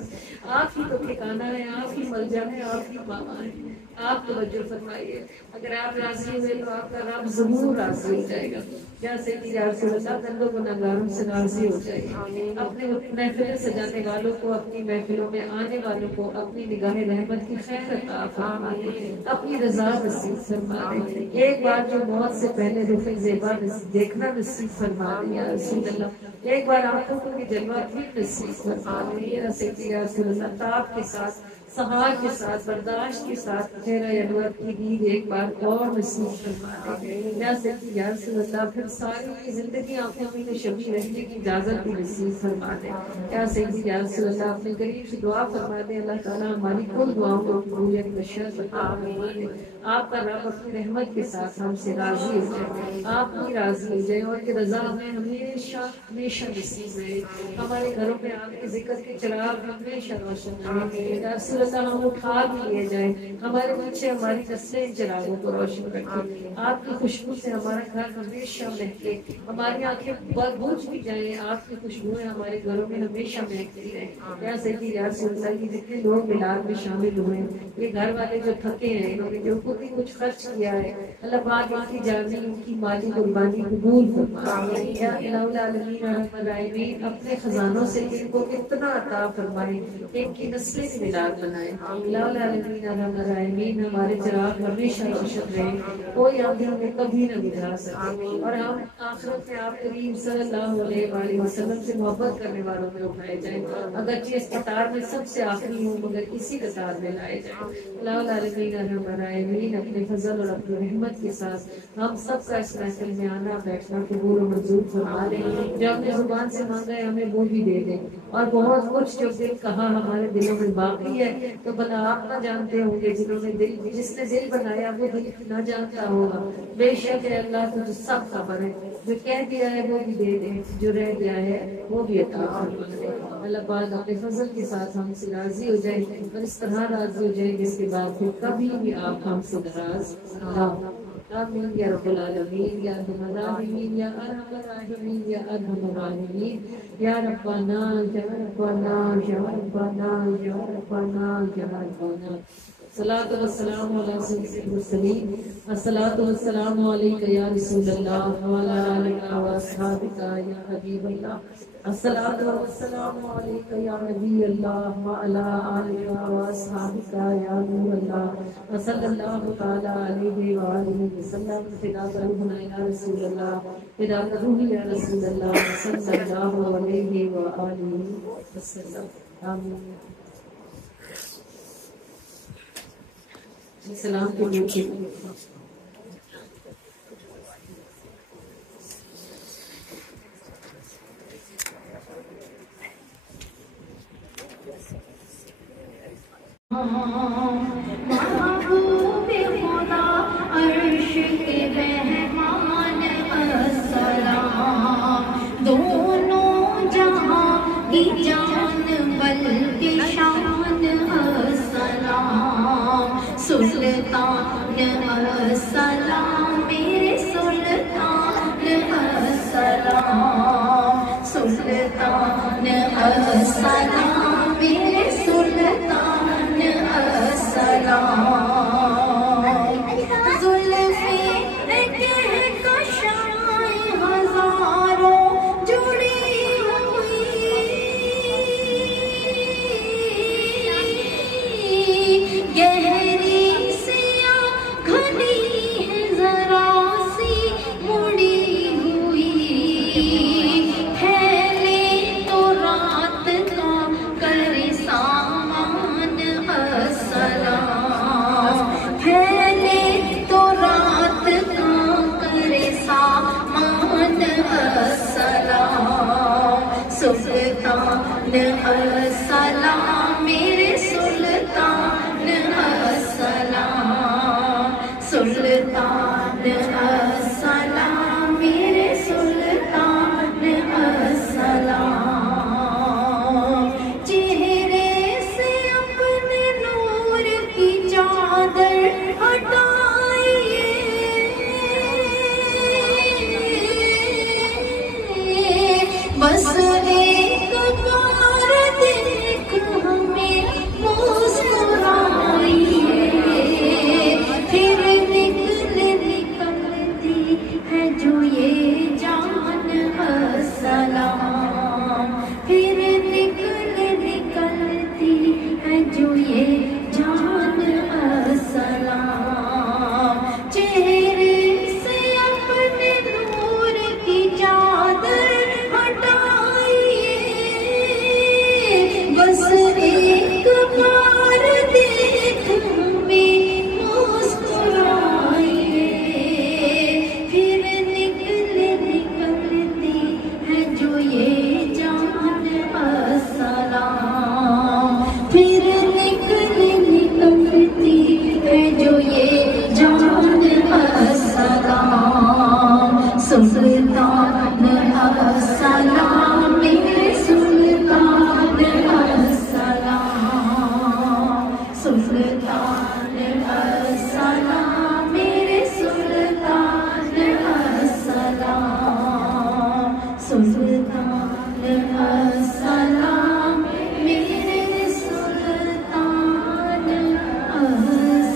آپ ہی تو ٹھکانہ ہے، آپ ہی ملجا ہے، آپ ہی ماما ہے۔ آپ توجہ فرمائیے، اگر آپ راضی ہوئے تو آپ کا رب ضرور راضی ہو جائے گا۔ یا سیدی یا رسول اللہ گندوں گناہگاروں سے راضی ہو جائے گا۔ اپنے محفلیں سجانے والوں کو، اپنی محفلوں میں آنے والوں کو اپنی نگاہ رحمت کی خیر عطا فرما دے، اپنی رضا نصیب فرما دے۔ ایک بار جو موت سے پہلے رخ زیبا دیکھنا نصیب فرما دے یا رسول اللہ، ایک بار آنکھوں کو بھی جلوہ بھی نصیب فرما دے یا سیدی یا رسول اللہ۔ تاب کے ساتھ، سہار کے ساتھ، برداشت کے ساتھ چہرہ انور کی دید ایک بار اور نصیب فرما دے یا سیدی یا رسول اللہ۔ پھر ساری زندگی آنکھوں میں شبی رہنے کی اجازت بھی نصیب فرما دے یا سیدی یا رسول اللہ۔ اپنے قریب سے دعا فرما دے، اللہ تعالیٰ ہماری کل دعاؤں کو قبولیت بشرط عطا فرما دے۔ آپ کا رب اپنی رحمت کے ساتھ ہم سے راضی ہو جائے، آپ بھی راضی ہو جائے اور کہ رضا ہمیں ہمیشہ ہمیشہ نصیب رہے۔ ہمارے گھروں میں آپ کے ذکر کے چراغ ہمیشہ روشن رہے یا رسول اللہ۔ ہم اٹھا بھی لیے جائیں، ہمارے پیچھے ہماری نسلیں چراغوں کو روشن رکھیں، آپ کی خوشبو سے ہمارا گھر ہمیشہ مہکے، ہماری آنکھیں بجھ بھی جائیں، آپ کی خوشبوئیں ہمارے گھروں میں ہمیشہ مہکتی رہیں یا سیدی یا رسول اللہ۔ کی جتنے لوگ میلاد میں شامل ہوئے ہیں، یہ گھر والے جو تھکے ہیں، انہوں نے جو خود ہی کچھ خرچ کیا ہے، اللہ پاک ان کی جانی ان کی مالی قربانی قبول فرمائے یا الہ العالمین ارحم الراحمین۔ اپنے خزانوں سے ان کو اتنا عطا فرمائے کہ ان کی نسلیں بھی میلاد بنائے۔ الہ العالمین ارحم الراحمین ہمارے چراغ ہمیشہ روشن رہے، کوئی آندھی ہمیں کبھی نہ بجھا سکے اور ہم آخرت میں آپ کریم صلی اللہ علیہ وآلہ وسلم سے محبت کرنے والوں میں اٹھائے جائیں، اگرچہ اس قطار میں سب سے آخری ہوں مگر اسی قطار میں لائے جائیں۔ الہ العالمین ارحم الراحمین اپنے فضل اور اپنی رحمت کے ساتھ ہم سب کا اس محفل میں آنا بیٹھنا قبول و منظور فرما دیں، جو اپنے زبان سے مانگا ہے ہمیں وہ بھی دے دیں، اور بہت کچھ جو دل کہا ہمارے دلوں میں باقی ہے تو بنا آپ نہ جانتے ہوں گے، جنہوں نے دل جس نے دل بنایا وہ دل نہ جانتا ہوگا۔ بے شک ہے اللہ تجھے سب خبر ہے، جو کہہ دیا ہے وہ بھی دے دے، جو رہ گیا ہے وہ بھی عطا فرما دے۔ اللہ پاک اپنے فضل کے ساتھ ہم سے راضی ہو جائے اور اس طرح راضی ہو جائے جس کے بعد پھر کبھی بھی آپ ہم سے ناراض نہ ہوں۔ آمین یا رب العالمین یا ارحم الراحمین یا ارحم الراحمین یا ارحم الراحمین یا ربنا یا ربنا یا ربنا یا ربنا یا ربنا۔ الصلاۃ والسلام علی سید المرسلین، الصلاۃ والسلام علیک یا رسول اللہ وعلی آلک واصحابک یا حبیب اللہ، الصلاۃ والسلام علیک یا نبی اللہ وعلی آلک واصحابک یا نور اللہ، وصلی اللہ تعالی علیہ وآلہ وسلم۔ فداک روحنا یا رسول اللہ، فداک روحی یا رسول اللہ، صلی اللہ علیہ وآلہ وسلم۔ آمین۔ سلام کے لیے محبوب خدا عرش کے مہمان السلام، دونوں جہاں کی جان بلکہ شان السلام، سلطان السلام میرے سلطان السلام، سلطان السلام میرے سلطان السلام۔ السلام میرے سلطان السلام سلطان السلام میرے سلطان السلام چہرے سے اپنے نور کی چادر ہٹائیے بس ایک بار دیکھ ہمیں مسکرائیے پھر نکلتی ہے جو یہ جان السلام پھر نکلتی ہے جو یہ جان السلام چہرے سے اپنے نور کی چادر ہٹائیے بس ایک بار دیکھ ہمیں مسکرائیے پھر نکلتی ہے جو یہ جان السلام پھر نکلتی ہے جو یہ جان السلام سلطان السلام میرے سلطان السلام سلطان السلام میرے سلطان السلام سلطان السلام میرے سلطان السلام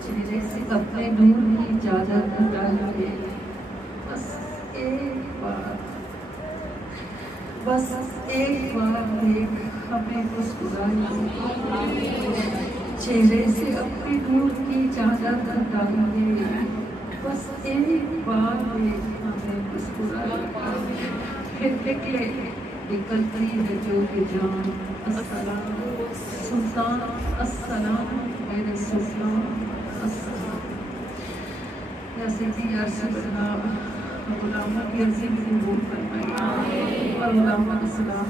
چہرے سے اپنے نور کی چادر ہٹائیے بس ایک بار دیکھ ہمیں مسکرائیے چہرے سے اپنے نور کی چادر ہٹائیے بس ایک بار دیکھ ہمیں مسکرائیے پھر نکلتی ہے جو کہ جان السلام سلطان السلام میرے سلطان السلام یا سیدی یا رسول اللہ غلاموں کی عظیم قبول فرمائیے اور غلاموں کا سلام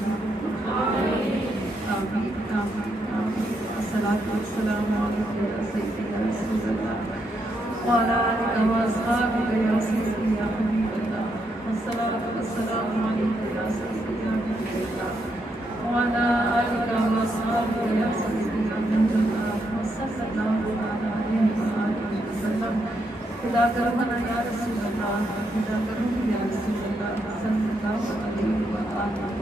آمین آمین آمین الصلاۃ والسلام علیک یا سیدی یا رسول اللہ وعلی آلک و اصحابک یا سیدی یا حبیب اللہ الصلاۃ والسلام علیک یا سیدی یا حبیب اللہ وعلی آلک و اصحابک یا سیدی یا حبیب اللہ صلی اللہ علیہ وآلہ وسلم خدا کرم یا رسول اللہ خدا کرم یا رسول اللہ صلی اللہ علیہ وآلہ